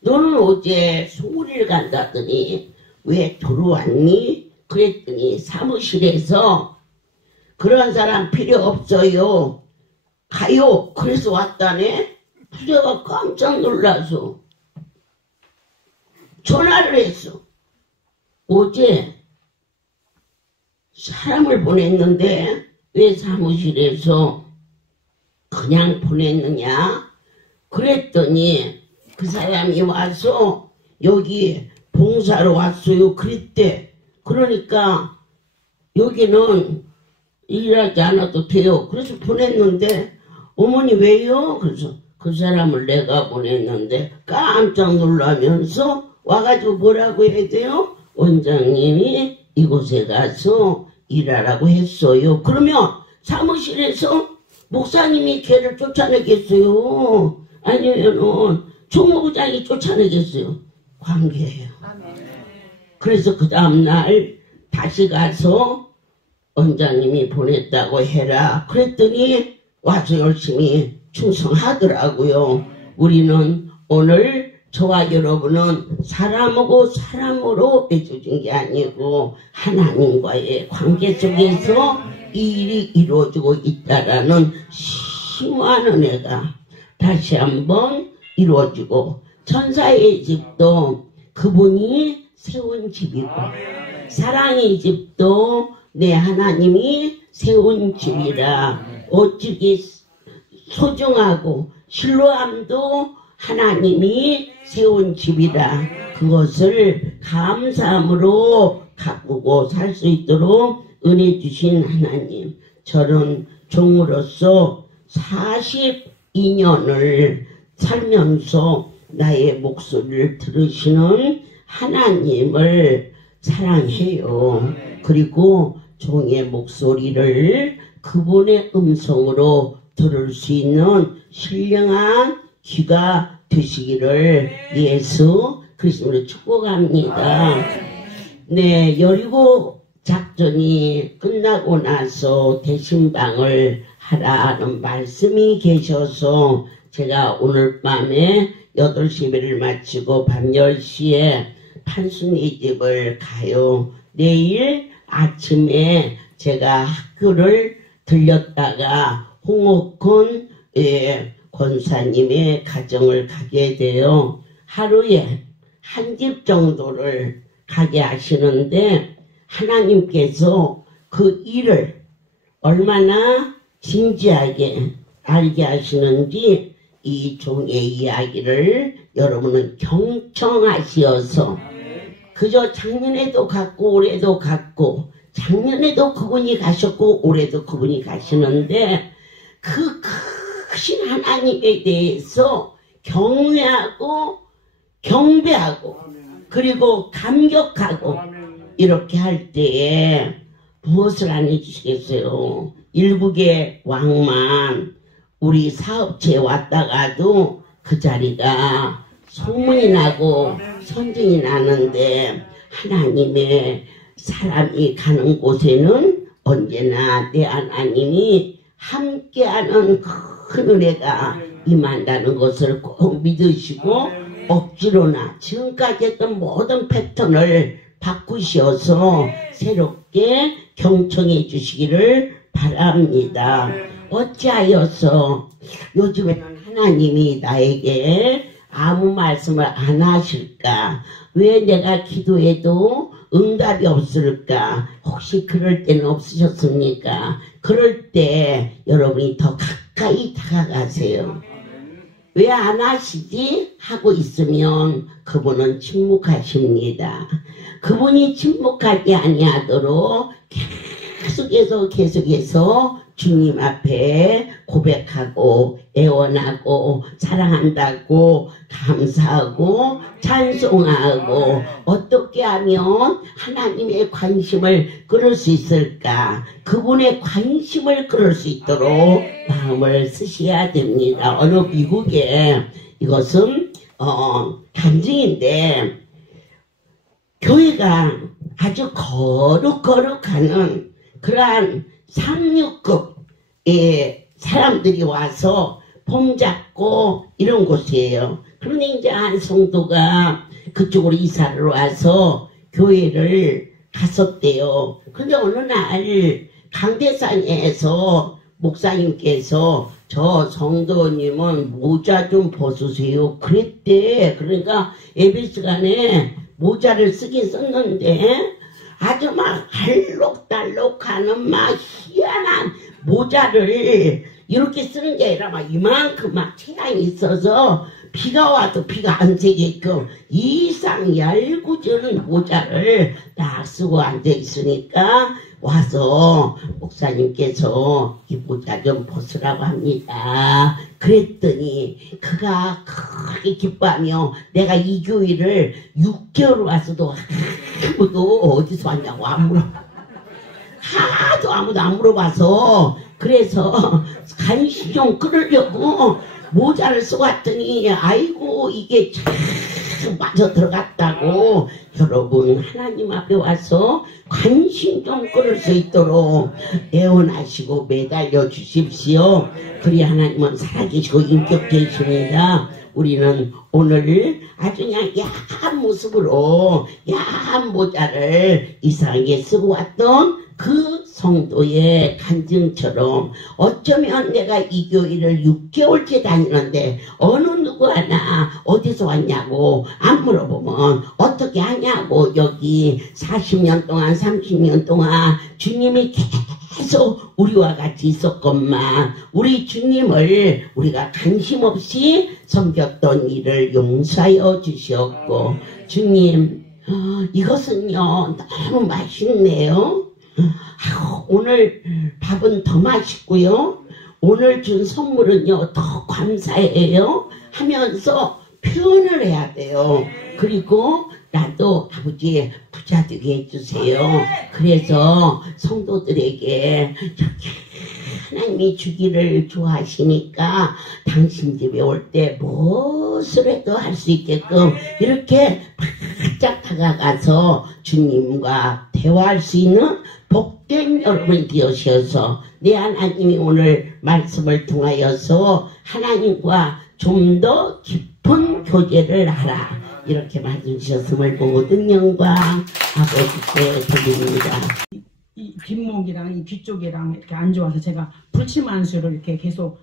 너는 어제 송오리를 간다더니 왜 도로 왔니? 그랬더니 사무실에서 그런 사람 필요 없어요. 가요. 그래서 왔다네. 제가 깜짝 놀라서 전화를 했어. 어제 사람을 보냈는데 왜 사무실에서 그냥 보냈느냐? 그랬더니 그 사람이 와서 여기 봉사로 왔어요. 그랬대. 그러니까 여기는 일하지 않아도 돼요. 그래서 보냈는데 어머니 왜요? 그래서 그 사람을 내가 보냈는데 깜짝 놀라면서 와가지고 뭐라고 해야 돼요? 원장님이 이곳에 가서 일하라고 했어요. 그러면 사무실에서 목사님이 걔를 쫓아내겠어요? 아니면은 총무부장이 쫓아내겠어요? 관계예요. 그래서 그 다음날 다시 가서 원장님이 보냈다고 해라. 그랬더니 와서 열심히 충성하더라고요. 우리는 오늘 저와 여러분은 사람하고 사람으로 맺어진 게 아니고 하나님과의 관계 속에서 이 일이 이루어지고 있다라는 심오한 은혜가 다시 한번 이루어지고 천사의 집도 그분이 세운 집이고 사랑의 집도 내 하나님이 세운 집이라 어찌기 소중하고 실로암도 하나님이 세운 집이라 그것을 감사함으로 가꾸고 살 수 있도록 은혜 주신 하나님, 저는 종으로서 42년을 살면서 나의 목소리를 들으시는 하나님을 사랑해요. 그리고 종의 목소리를 그분의 음성으로 들을 수 있는 신령한 귀가 되시기를 예수 그리스도로 축복합니다. 네, 여리고 작전이 끝나고 나서 대신방을 하라는 말씀이 계셔서 제가 오늘 밤에 8시 예배를 마치고 밤 10시에 판순이 집을 가요. 내일 아침에 제가 학교를 들렸다가 홍옥훈 권사님의 가정을 가게 돼요. 하루에 한 집 정도를 가게 하시는데 하나님께서 그 일을 얼마나 진지하게 알게 하시는지 이 종의 이야기를 여러분은 경청하시어서 그저 작년에도 갔고 올해도 갔고 작년에도 그분이 가셨고 올해도 그분이 가시는데 그 크신 하나님에 대해서 경외하고 경배하고 그리고 감격하고 이렇게 할 때에 무엇을 안 해주시겠어요? 일국의 왕만 우리 사업체에 왔다가도 그 자리가 소문이 나고 선정이 나는데 하나님의 사람이 가는 곳에는 언제나 내 하나님이 함께하는 큰 은혜가 임한다는 것을 꼭 믿으시고 억지로나 지금까지 했던 모든 패턴을 바꾸셔서 새롭게 경청해 주시기를 바랍니다. 어찌하여서 요즘에는 하나님이 나에게 아무 말씀을 안 하실까? 왜 내가 기도해도 응답이 없을까? 혹시 그럴 때는 없으셨습니까? 그럴 때 여러분이 더 가까이 다가가세요. 왜 안 하시지? 하고 있으면 그분은 침묵하십니다. 그분이 침묵하지 아니하도록 계속해서 주님 앞에 고백하고 애원하고 사랑한다고 감사하고 찬송하고 어떻게 하면 하나님의 관심을 끌을 수 있을까? 그분의 관심을 끌을 수 있도록 마음을 쓰셔야 됩니다. 어느 미국에 이것은 간증인데 교회가 아주 거룩하는 그러한 상류급의 사람들이 와서 폼 잡고 이런 곳이에요. 그런데 이제 한 성도가 그쪽으로 이사를 와서 교회를 갔었대요. 근데 어느 날 강대상에서 목사님께서 저 성도님은 모자 좀 벗으세요 그랬대. 그러니까 예배 시간에 모자를 쓰긴 썼는데 아주 막 알록달록하는 막 희한한 모자를 이렇게 쓰는 게 아니라 막 이만큼 막 태양이 있어서 비가 와도 비가 안 새게끔 이상 얄궂은 모자를 딱 쓰고 앉아 있으니까 와서 목사님께서 이 모자 좀 벗으라고 합니다. 그랬더니 그가 크게 기뻐하며 내가 이 교회를 6개월 와서도 아무도 어디서 왔냐고 안 물어. 하도 아무도 안 물어봐서 그래서 간식 좀 끌으려고 모자를 쓰고 왔더니 아이고 이게 참 맞아 들어갔다고. 여러분 하나님 앞에 와서 관심 좀 끌을 수 있도록 애원하시고 매달려 주십시오. 그리 하나님은 살아계시고 인격계십니다. 우리는 오늘 아주 그냥 야한 모습으로 야한 모자를 이상하게 쓰고 왔던 그 성도의 간증처럼 어쩌면 내가 이 교회를 6개월째 다니는데 어느 누구 하나 어디서 왔냐고 안 물어보면 어떻게 하냐고. 여기 40년 동안 30년 동안 주님이 계속 우리와 같이 있었건만 우리 주님을 우리가 관심 없이 섬겼던 일을 용서하여 주시었고 주님 이것은요 너무 맛있네요. 오늘 밥은 더 맛있고요. 오늘 준 선물은요 더 감사해요 하면서 표현을 해야 돼요. 그리고 나도 아버지 부자 되게 해주세요. 그래서 성도들에게 이렇게 하나님이 주기를 좋아하시니까 당신 집에 올 때 무엇을 해도 할 수 있게끔 이렇게 바짝 다가가서 주님과 대화할 수 있는 복된 여러분이 되어셔서 내 하나님이 오늘 말씀을 통하여서 하나님과 좀 더 깊은 교제를 하라 이렇게 말씀 주셨음을 모든 영광 아버지께 드립니다. 이 뒷목이랑 이 뒤쪽이랑 이렇게 안 좋아서 제가 불침 안수를 이렇게 계속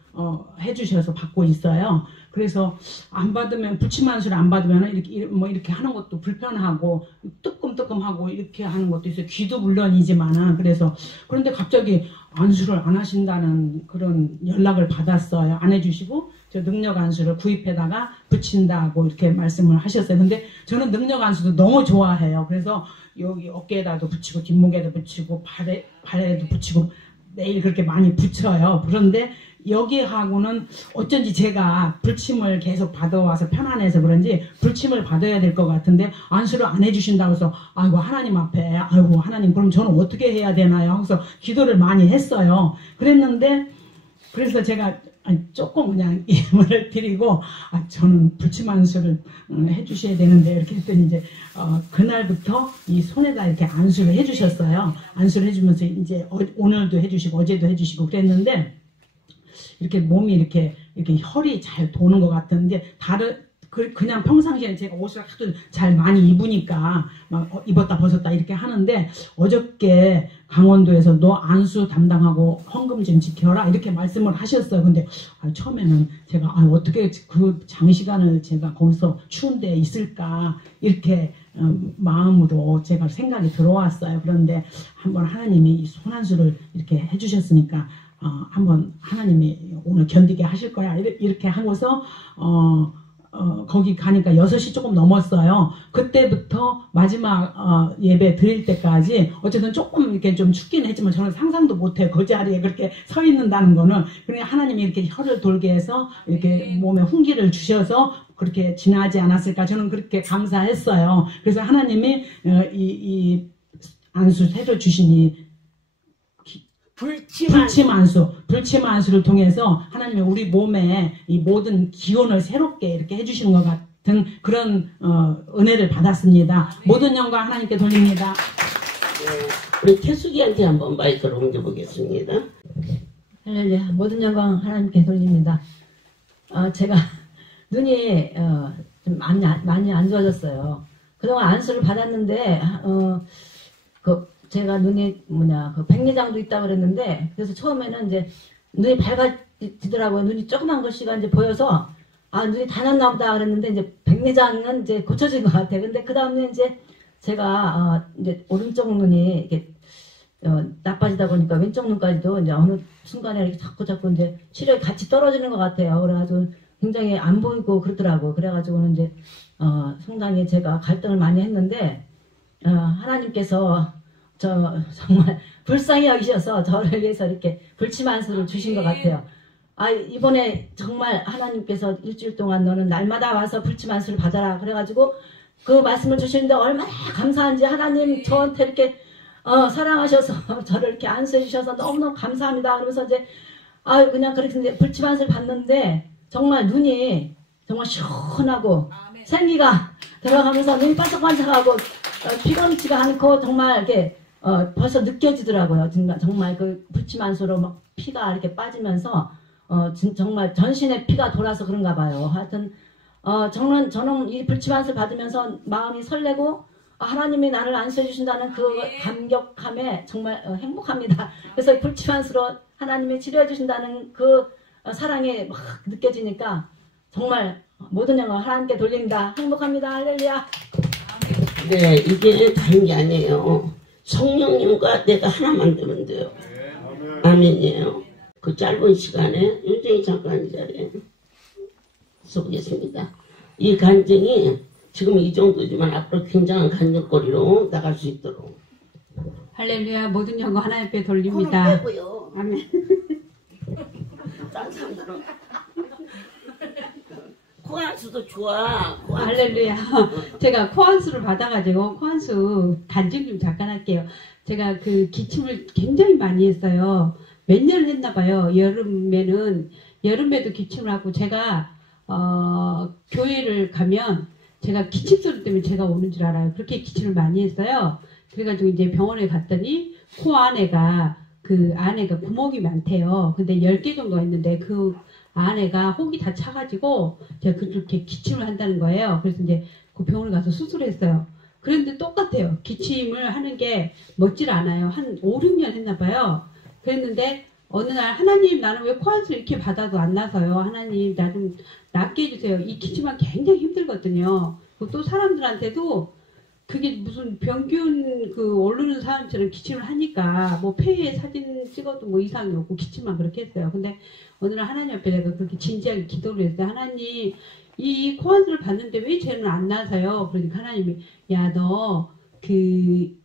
해주셔서 받고 있어요. 그래서 안 받으면 불침 안수를 안 받으면 이렇게 하는 것도 불편하고 뜨끔뜨끔하고 이렇게 하는 것도 있어요. 귀도 물론이지만은. 그래서 그런데 갑자기 안수를 안 하신다는 그런 연락을 받았어요. 안 해주시고 저 능력 안수를 구입해다가 붙인다고 이렇게 말씀을 하셨어요. 근데 저는 능력 안수도 너무 좋아해요. 그래서 여기 어깨에다도 붙이고 뒷목에도 붙이고 발에도 붙이고 매일 그렇게 많이 붙여요. 그런데 여기하고는 어쩐지 제가 불침을 계속 받아와서 편안해서 그런지 불침을 받아야 될 것 같은데 안수를 안 해주신다고 해서 아이고 하나님 앞에 아이고 하나님 그럼 저는 어떻게 해야 되나요? 그래서 기도를 많이 했어요. 그랬는데 그래서 제가 조금 그냥 예물을 드리고 저는 불침 안수를 해주셔야 되는데 이렇게 했더니 이제 그날부터 이 손에다 이렇게 안수를 해주셨어요. 안수를 해주면서 이제 오늘도 해주시고 어제도 해주시고 그랬는데 이렇게 몸이 이렇게 혈이 잘 도는 것 같은데 그냥 평상시에 제가 옷을 하도 잘 많이 입으니까 막 입었다 벗었다 이렇게 하는데 어저께 강원도에서 너 안수 담당하고 헌금 좀 지켜라 이렇게 말씀을 하셨어요. 근데 처음에는 제가 어떻게 그 장시간을 제가 거기서 추운 데 있을까 이렇게 마음으로 제가 생각이 들어왔어요. 그런데 한번 하나님이 이 손안수를 이렇게 해주셨으니까 한번 하나님이 오늘 견디게 하실 거야 이렇게 하고서 거기 가니까 6시 조금 넘었어요. 그때부터 마지막 예배 드릴 때까지 어쨌든 조금 이렇게 좀 춥긴 했지만 저는 상상도 못해요. 그 자리에 그렇게 서 있는다는 거는. 그러니까 하나님이 이렇게 혈을 돌게 해서 이렇게 몸에 훈기를 주셔서 그렇게 지나지 않았을까 저는 그렇게 감사했어요. 그래서 하나님이 이 안수 새로 주시니 불침 안수를 통해서 하나님이 우리 몸에 이 모든 기운을 새롭게 이렇게 해주시는 것 같은 그런 은혜를 받았습니다. 모든 영광 하나님께 돌립니다. 우리 태숙이한테 한번 마이크를 옮겨보겠습니다. 할렐루야. 모든 영광 하나님께 돌립니다. 제가 눈이 좀 많이 안 좋아졌어요. 그동안 안수를 받았는데 제가 눈이 그 백내장도 있다 그랬는데, 그래서 처음에는 이제 눈이 밝아지더라고요. 눈이 조그만 글씨가 이제 보여서 눈이 다 났나 보다 그랬는데, 이제 백내장은 이제 고쳐진 것 같아요. 근데 그 다음에 이제 제가 이제 오른쪽 눈이 이렇게 나빠지다 보니까 왼쪽 눈까지도 이제 어느 순간에 이렇게 자꾸 이제 시력이 같이 떨어지는 것 같아요. 그래가지고 굉장히 안 보이고 그러더라고요. 그래가지고는 이제 상당히 제가 갈등을 많이 했는데, 하나님께서 정말 불쌍히 여기셔서 저를 위해서 이렇게 불치만수를 주신 것 같아요. 이번에 정말 하나님께서 일주일 동안 너는 날마다 와서 불치만수를 받아라. 그래가지고 그 말씀을 주시는데 얼마나 감사한지, 하나님 저한테 이렇게 사랑하셔서 저를 이렇게 안수해 주셔서 너무너무 감사합니다. 그러면서 이제 그냥 그렇게 이제 불치만수를 받는데 정말 눈이 정말 시원하고 생기가 들어가면서 눈이 반짝반짝하고 피곤치가 않고 정말 이렇게 벌써 느껴지더라고요. 정말 그 불치만수로 막 피가 이렇게 빠지면서 정말 전신에 피가 돌아서 그런가 봐요. 하여튼 저는 이 불치만수를 받으면서 마음이 설레고 하나님이 나를 안수해 주신다는 그 감격함에 정말 행복합니다. 그래서 불치만수로 하나님이 치료해 주신다는 그 사랑이 막 느껴지니까 정말 모든 영광 하나님께 돌립니다. 행복합니다. 할렐루야. 네, 이게 다른 게 아니에요. 성령님과 내가 하나만 되면 돼요. 아멘이에요. 그 짧은 시간에 윤정이 잠깐 이 자리에 써보겠습니다. 이 간증이 지금 이 정도지만 앞으로 굉장한 간증거리로 나갈 수 있도록. 할렐루야. 모든 영광 하나님 앞에 돌립니다. 손을 빼고요. 아멘. 딴 사람들은 코안수도 좋아. 할렐루야. 제가 코안수를 받아가지고 코안수 간증 좀 잠깐 할게요. 제가 그 기침을 굉장히 많이 했어요. 몇 년을 했나 봐요. 여름에도 기침을 하고, 제가 교회를 가면 제가 기침 소리 때문에 제가 오는 줄 알아요. 그렇게 기침을 많이 했어요. 그래가지고 이제 병원에 갔더니 코 안에가 구멍이 많대요. 근데 10개 정도 있는데 그 안에가 혹이 다 차가지고 제가 그렇게 기침을 한다는 거예요. 그래서 이제 그 병원에 가서 수술을 했어요. 그런데 똑같아요. 기침을 하는 게 멋질 않아요. 한 5, 6년 했나 봐요. 그랬는데 어느 날 하나님, 나는 왜 코안수를 이렇게 받아도 안 나서요. 하나님 나 좀 낫게 해주세요. 이 기침은 굉장히 힘들거든요. 또 사람들한테도 그게 무슨 병균 오르는 사람처럼 기침을 하니까 뭐 폐에 사진 찍어도 뭐 이상이 없고 기침만 그렇게 했어요. 근데 어느 날 하나님 앞에 내가 그렇게 진지하게 기도를 했어요. 하나님, 이 코안수를 받는데 왜 쟤는 안 나서요? 그러니까 하나님이, 야, 너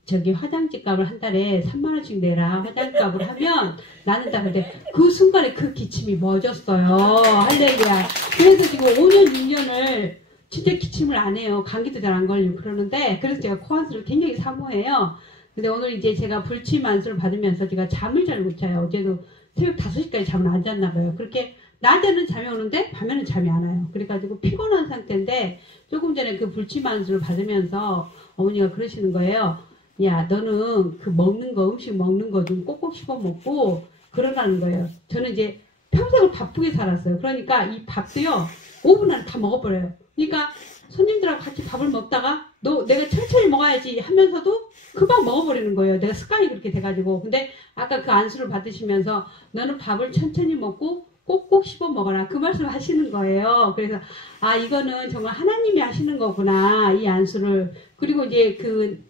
저기 화장지 값을 한 달에 3만원씩 내라. 화장지 값을 하면 나는 다. 근데 그 순간에 그 기침이 멎었어요. 할렐루야. 그래서 지금 5년, 6년을 진짜 기침을 안 해요. 감기도 잘 안 걸리고 그러는데, 그래서 제가 코안수를 굉장히 사모해요. 근데 오늘 이제 제가 불치만수를 받으면서 제가 잠을 잘 못 자요. 어제도 새벽 5시까지 잠을 안 잤나 봐요. 그렇게 낮에는 잠이 오는데 밤에는 잠이 안 와요. 그래가지고 피곤한 상태인데, 조금 전에 그 불치만수를 받으면서 어머니가 그러시는 거예요. 야, 너는 음식 먹는 거 좀 꼭꼭 씹어 먹고 그러라는 거예요. 저는 이제 평생을 바쁘게 살았어요. 그러니까 이 밥도요, 5분 안에 다 먹어버려요. 그러니까 손님들하고 같이 밥을 먹다가 내가 천천히 먹어야지 하면서도 금방 먹어버리는 거예요. 내가 습관이 그렇게 돼가지고. 근데 아까 그 안수를 받으시면서 너는 밥을 천천히 먹고 꼭꼭 씹어 먹어라. 그 말씀을 하시는 거예요. 그래서 이거는 정말 하나님이 하시는 거구나. 이 안수를. 그리고 이제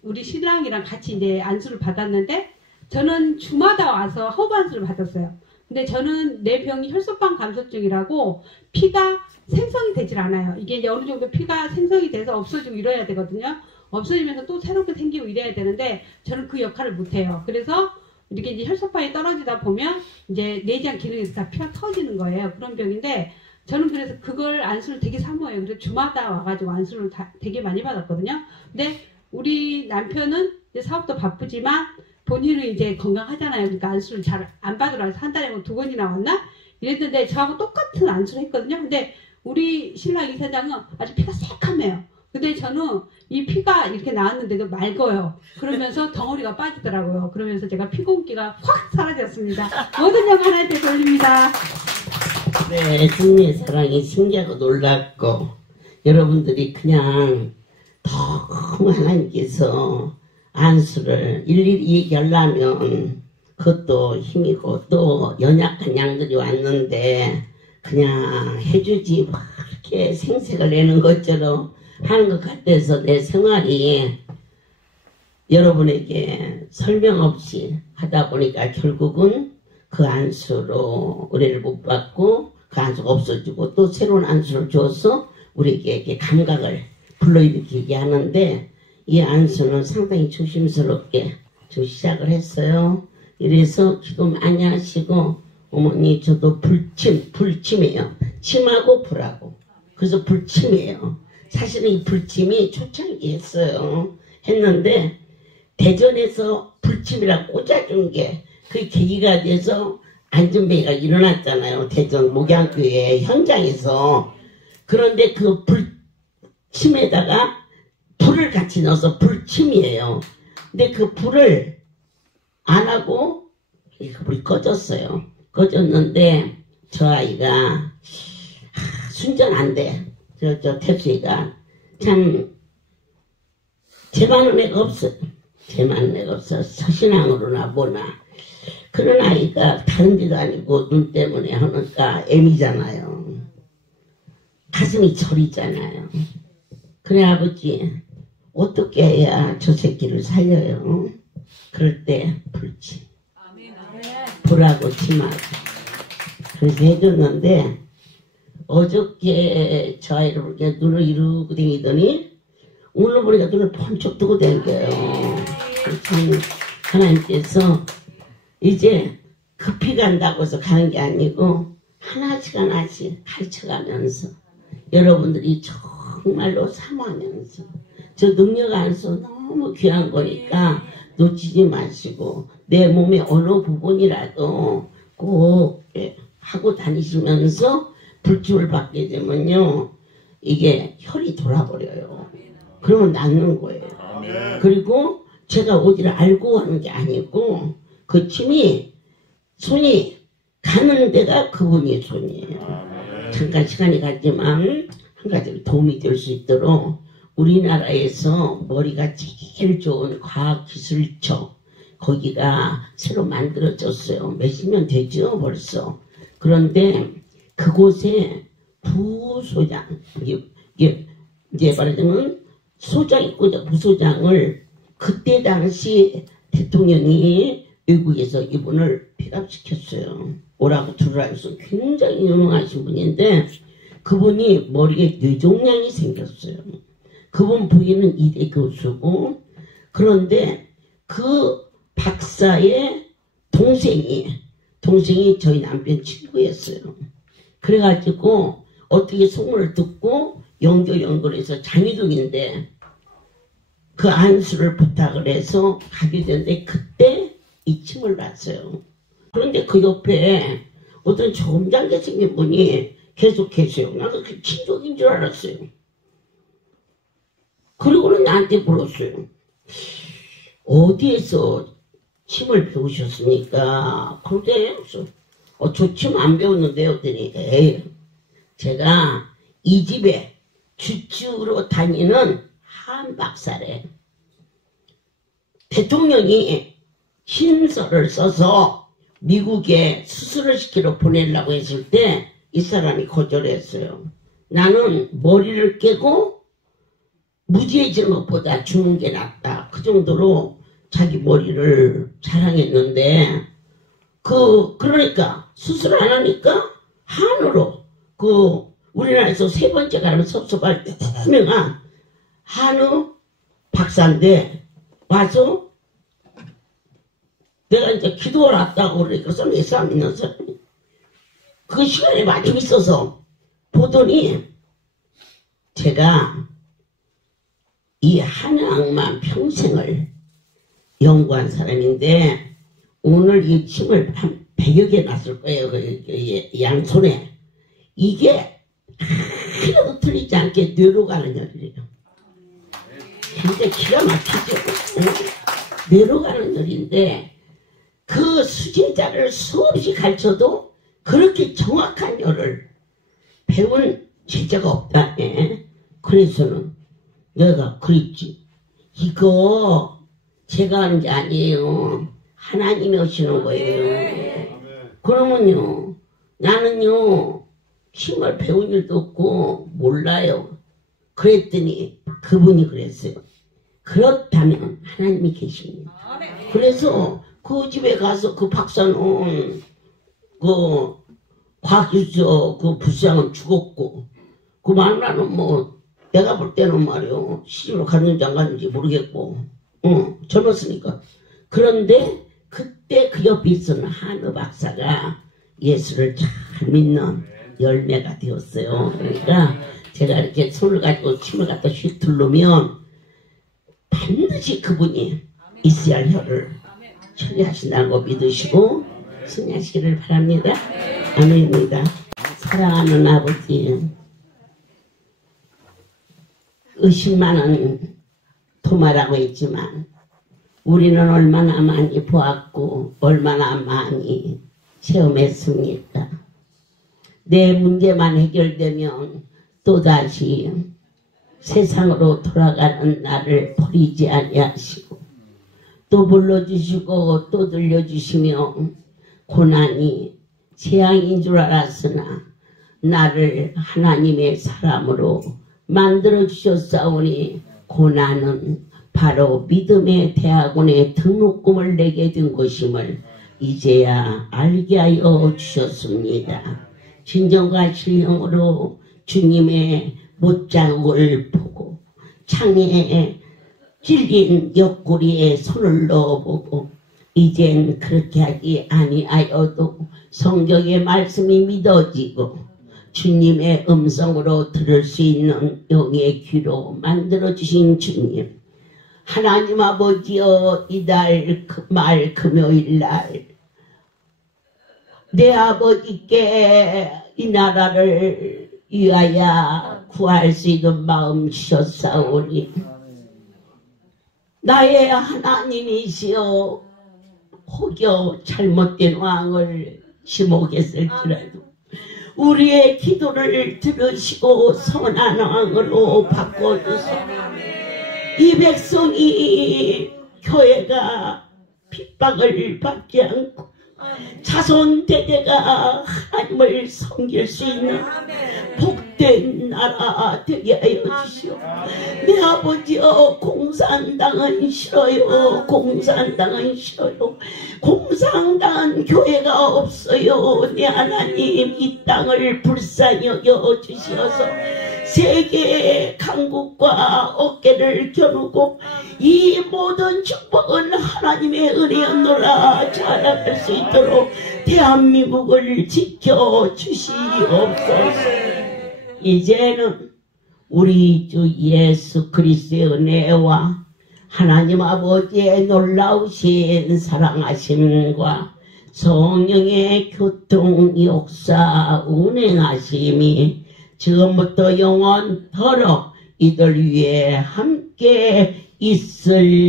우리 신랑이랑 같이 이제 안수를 받았는데, 저는 주마다 와서 허브 안수를 받았어요. 근데 저는 내 병이 혈소판 감소증이라고 피가 생성이 되질 않아요. 이게 이제 어느 정도 피가 생성이 돼서 없어지고 이래야 되거든요. 없어지면서 또 새롭게 생기고 이래야 되는데, 저는 그 역할을 못해요. 그래서 이렇게 이제 혈소판이 떨어지다 보면 이제 내장 기능에서 다 피가 터지는 거예요. 그런 병인데, 저는 그래서 그걸 안수를 되게 사모해요. 그래서 주마다 와가지고 안수를 되게 많이 받았거든요. 근데 우리 남편은 이제 사업도 바쁘지만 본인은 이제 건강하잖아요. 그러니까 안수를 잘 안 받으러 와서 한 달에 뭐 2번이나 왔나? 이랬는데 저하고 똑같은 안수를 했거든요. 근데 우리 신랑 이사장은 아주 피가 새카매요. 근데 저는 이 피가 이렇게 나왔는데도 맑아요. 그러면서 덩어리가 빠지더라고요. 그러면서 제가 피곤기가 확 사라졌습니다. 모든 영광 하나님께 돌립니다. 네, 주님의 사랑이 신기하고 놀랍고, 여러분들이 그냥 너무 하나님께서 안수를 일일이 얘기하려면 그것도 힘이고 또 연약한 양들이 왔는데 그냥 해주지 막 이렇게 생색을 내는 것처럼 하는 것 같아서 내 생활이 여러분에게 설명 없이 하다 보니까 결국은 그 안수로 의뢰를 못 받고 그 안수가 없어지고 또 새로운 안수를 줘서 우리에게 이렇게 감각을 불러일으키게 하는데 이 안수는 상당히 조심스럽게 좀 시작을 했어요. 이래서 기도 많이 하시고 어머니 저도 불침이에요. 침하고 불하고. 그래서 불침이에요. 사실은 이 불침이 초창기에 했어요. 했는데 대전에서 불침이라고 꽂아준 게 그 계기가 돼서 안전뱅이가 일어났잖아요. 대전 목양교회 현장에서. 그런데 그 불침에다가 불을 같이 넣어서 불침이에요. 근데 그 불을 안 하고 불이 꺼졌어요. 꺼졌는데 저 아이가 순전 안 돼. 저 태수이가 참 제만한 애가 없어요. 제만한 애가 없어. 서신앙으로나 뭐나. 그런 아이가 다른 데도 아니고 눈 때문에 하니까 애미잖아요. 가슴이 저리잖아요. 그래 아버지 어떻게 해야 저 새끼를 살려요? 그럴 때 불침. 불하고 침하고. 그래서 해줬는데 어저께 저 아이를 보니까 눈을 이루고 다니더니 오늘 보니까 눈을 번쩍 뜨고 다녀요. 참 하나님께서 이제 급히 간다고 해서 가는 게 아니고 하나씩 가르쳐가면서 여러분들이 정말로 사모하면서 저 능력 안에서 너무 귀한 거니까 놓치지 마시고 내 몸의 어느 부분이라도 꼭 하고 다니시면서 불침을 받게 되면요 이게 혈이 돌아버려요. 그러면 낫는 거예요. 그리고 제가 어디를 알고 하는 게 아니고 그 침이 손이 가는 데가 그분의 손이에요. 잠깐 시간이 가지만 한 가지 도움이 될 수 있도록 우리나라에서 머리가 제일 좋은 과학기술청 거기가 새로 만들어졌어요. 몇십 년 되죠 벌써. 그런데 그곳에 부소장 이게 이제 말하자면 소장 있고 부소장을 그때 당시 대통령이 외국에서 이분을 픽업시켰어요. 오라고 들으라 해서 굉장히 유명하신 분인데 그분이 머리에 뇌종양이 생겼어요. 그분 부인은 이대 교수고 그런데 그 박사의 동생이 저희 남편 친구였어요. 그래가지고 어떻게 소문을 듣고 연결해서 장희동인데 그 안수를 부탁을 해서 가게 됐는데 그때 이 침을 봤어요. 그런데 그 옆에 어떤 점잖게 생긴 분이 계속 계세요. 나는 그 친족인 줄 알았어요. 그리고는 나한테 물었어요. 어디에서 침을 배우셨습니까? 그런데 저 침 안 배웠는데요. 그랬더니 에이, 제가 이 집에 주축으로 다니는 한 박사래. 대통령이 신서를 써서 미국에 수술을 시키러 보내려고 했을 때 이 사람이 거절했어요. 나는 머리를 깨고 무지해지는 것보다 죽는 게 낫다. 그 정도로 자기 머리를 자랑했는데 그러니까 수술 안 하니까 한우로 우리나라에서 세 번째 가면 섭섭할 때 유명한 한우 박사인데 와서 내가 이제 기도를 왔다고 그러니까 내 사람 있는 사람이 그 시간에 마침 있어서 보더니 제가 이 한양만 평생을 연구한 사람인데 오늘 이 침을 한 100여 개 놨을 거예요. 양손에. 이게 하나도 틀리지 않게 뇌로 가는 열이래요. 굉장히 기가 막히죠. 뇌로 가는 열인데 그 수진자를 수없이 가르쳐도 그렇게 정확한 열을 배운 제자가 없다. 그래서는 내가 그랬지. 이거 제가 하는 게 아니에요. 하나님이 오시는 거예요. 그러면요, 나는요, 정말 배운 일도 없고 몰라요. 그랬더니 그분이 그랬어요. 그렇다면 하나님이 계십니다. 그래서 그 집에 가서 그 박사는 그 과학기술 그 부장은 죽었고 그 마누라는 뭐 내가 볼 때는 말이요 시집으로 갔는지 안 갔는지 모르겠고 젊었으니까. 그런데 그때 그 옆에 있었는 한우 박사가 예수를 잘 믿는 열매가 되었어요. 그러니까 제가 이렇게 손을 가지고 침을 갖다 휘두르면 반드시 그분이 있어야 할 혀를 처리하신다는 거 믿으시고 승리하시기를 바랍니다. 아멘입니다. 사랑하는 아버지, 의심만은 도마라고 했지만 우리는 얼마나 많이 보았고 얼마나 많이 체험했습니까? 내 문제만 해결되면 또다시 세상으로 돌아가는 나를 버리지 아니하시고 또 불러주시고 또 들려주시며 고난이 재앙인 줄 알았으나 나를 하나님의 사람으로 만들어주셨사오니 고난은 바로 믿음의 대학원에 등록금을 내게 된 것임을 이제야 알게 하여 주셨습니다. 진정과 신령으로 주님의 못자국을 보고 창에 찔린 옆구리에 손을 넣어보고 이젠 그렇게 하지 아니하여도 성경의 말씀이 믿어지고 주님의 음성으로 들을 수 있는 영의 귀로 만들어주신 주님, 하나님 아버지여, 이달 말 금요일날 내 아버지께 이 나라를 위하여 구할 수 있는 마음 주셨사오니 나의 하나님이시여, 혹여 잘못된 왕을 지목했을지라도 우리의 기도를 들으시고 선한 왕으로 바꿔주소서. 이 백성이 교회가 핍박을 받지 않고 자손 대대가 하나님을 섬길 수 있는 복된 나라 되게 하여 주시오. 내 아버지여, 공산당은 싫어요. 공산당은 싫어요. 공산당은 교회가 없어요. 내 하나님, 이 땅을 불쌍히 여겨 주시어서 세계 강국과 어깨를 겨누고 이 모든 축복은 하나님의 은혜였노라 자랑할 수 있도록 대한민국을 지켜주시옵소서. 이제는 우리 주 예수 그리스도의 은혜와 하나님 아버지의 놀라우신 사랑하심과 성령의 교통 역사 운행하심이 지금부터 영원토록 이들 위에 함께 있을지어다.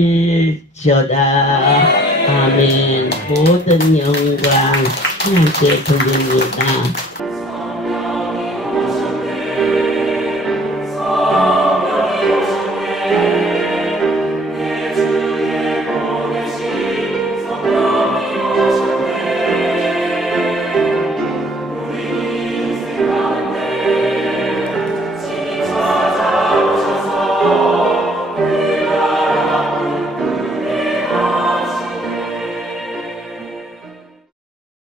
아멘. 모든 영광 하나님께 돌립니다.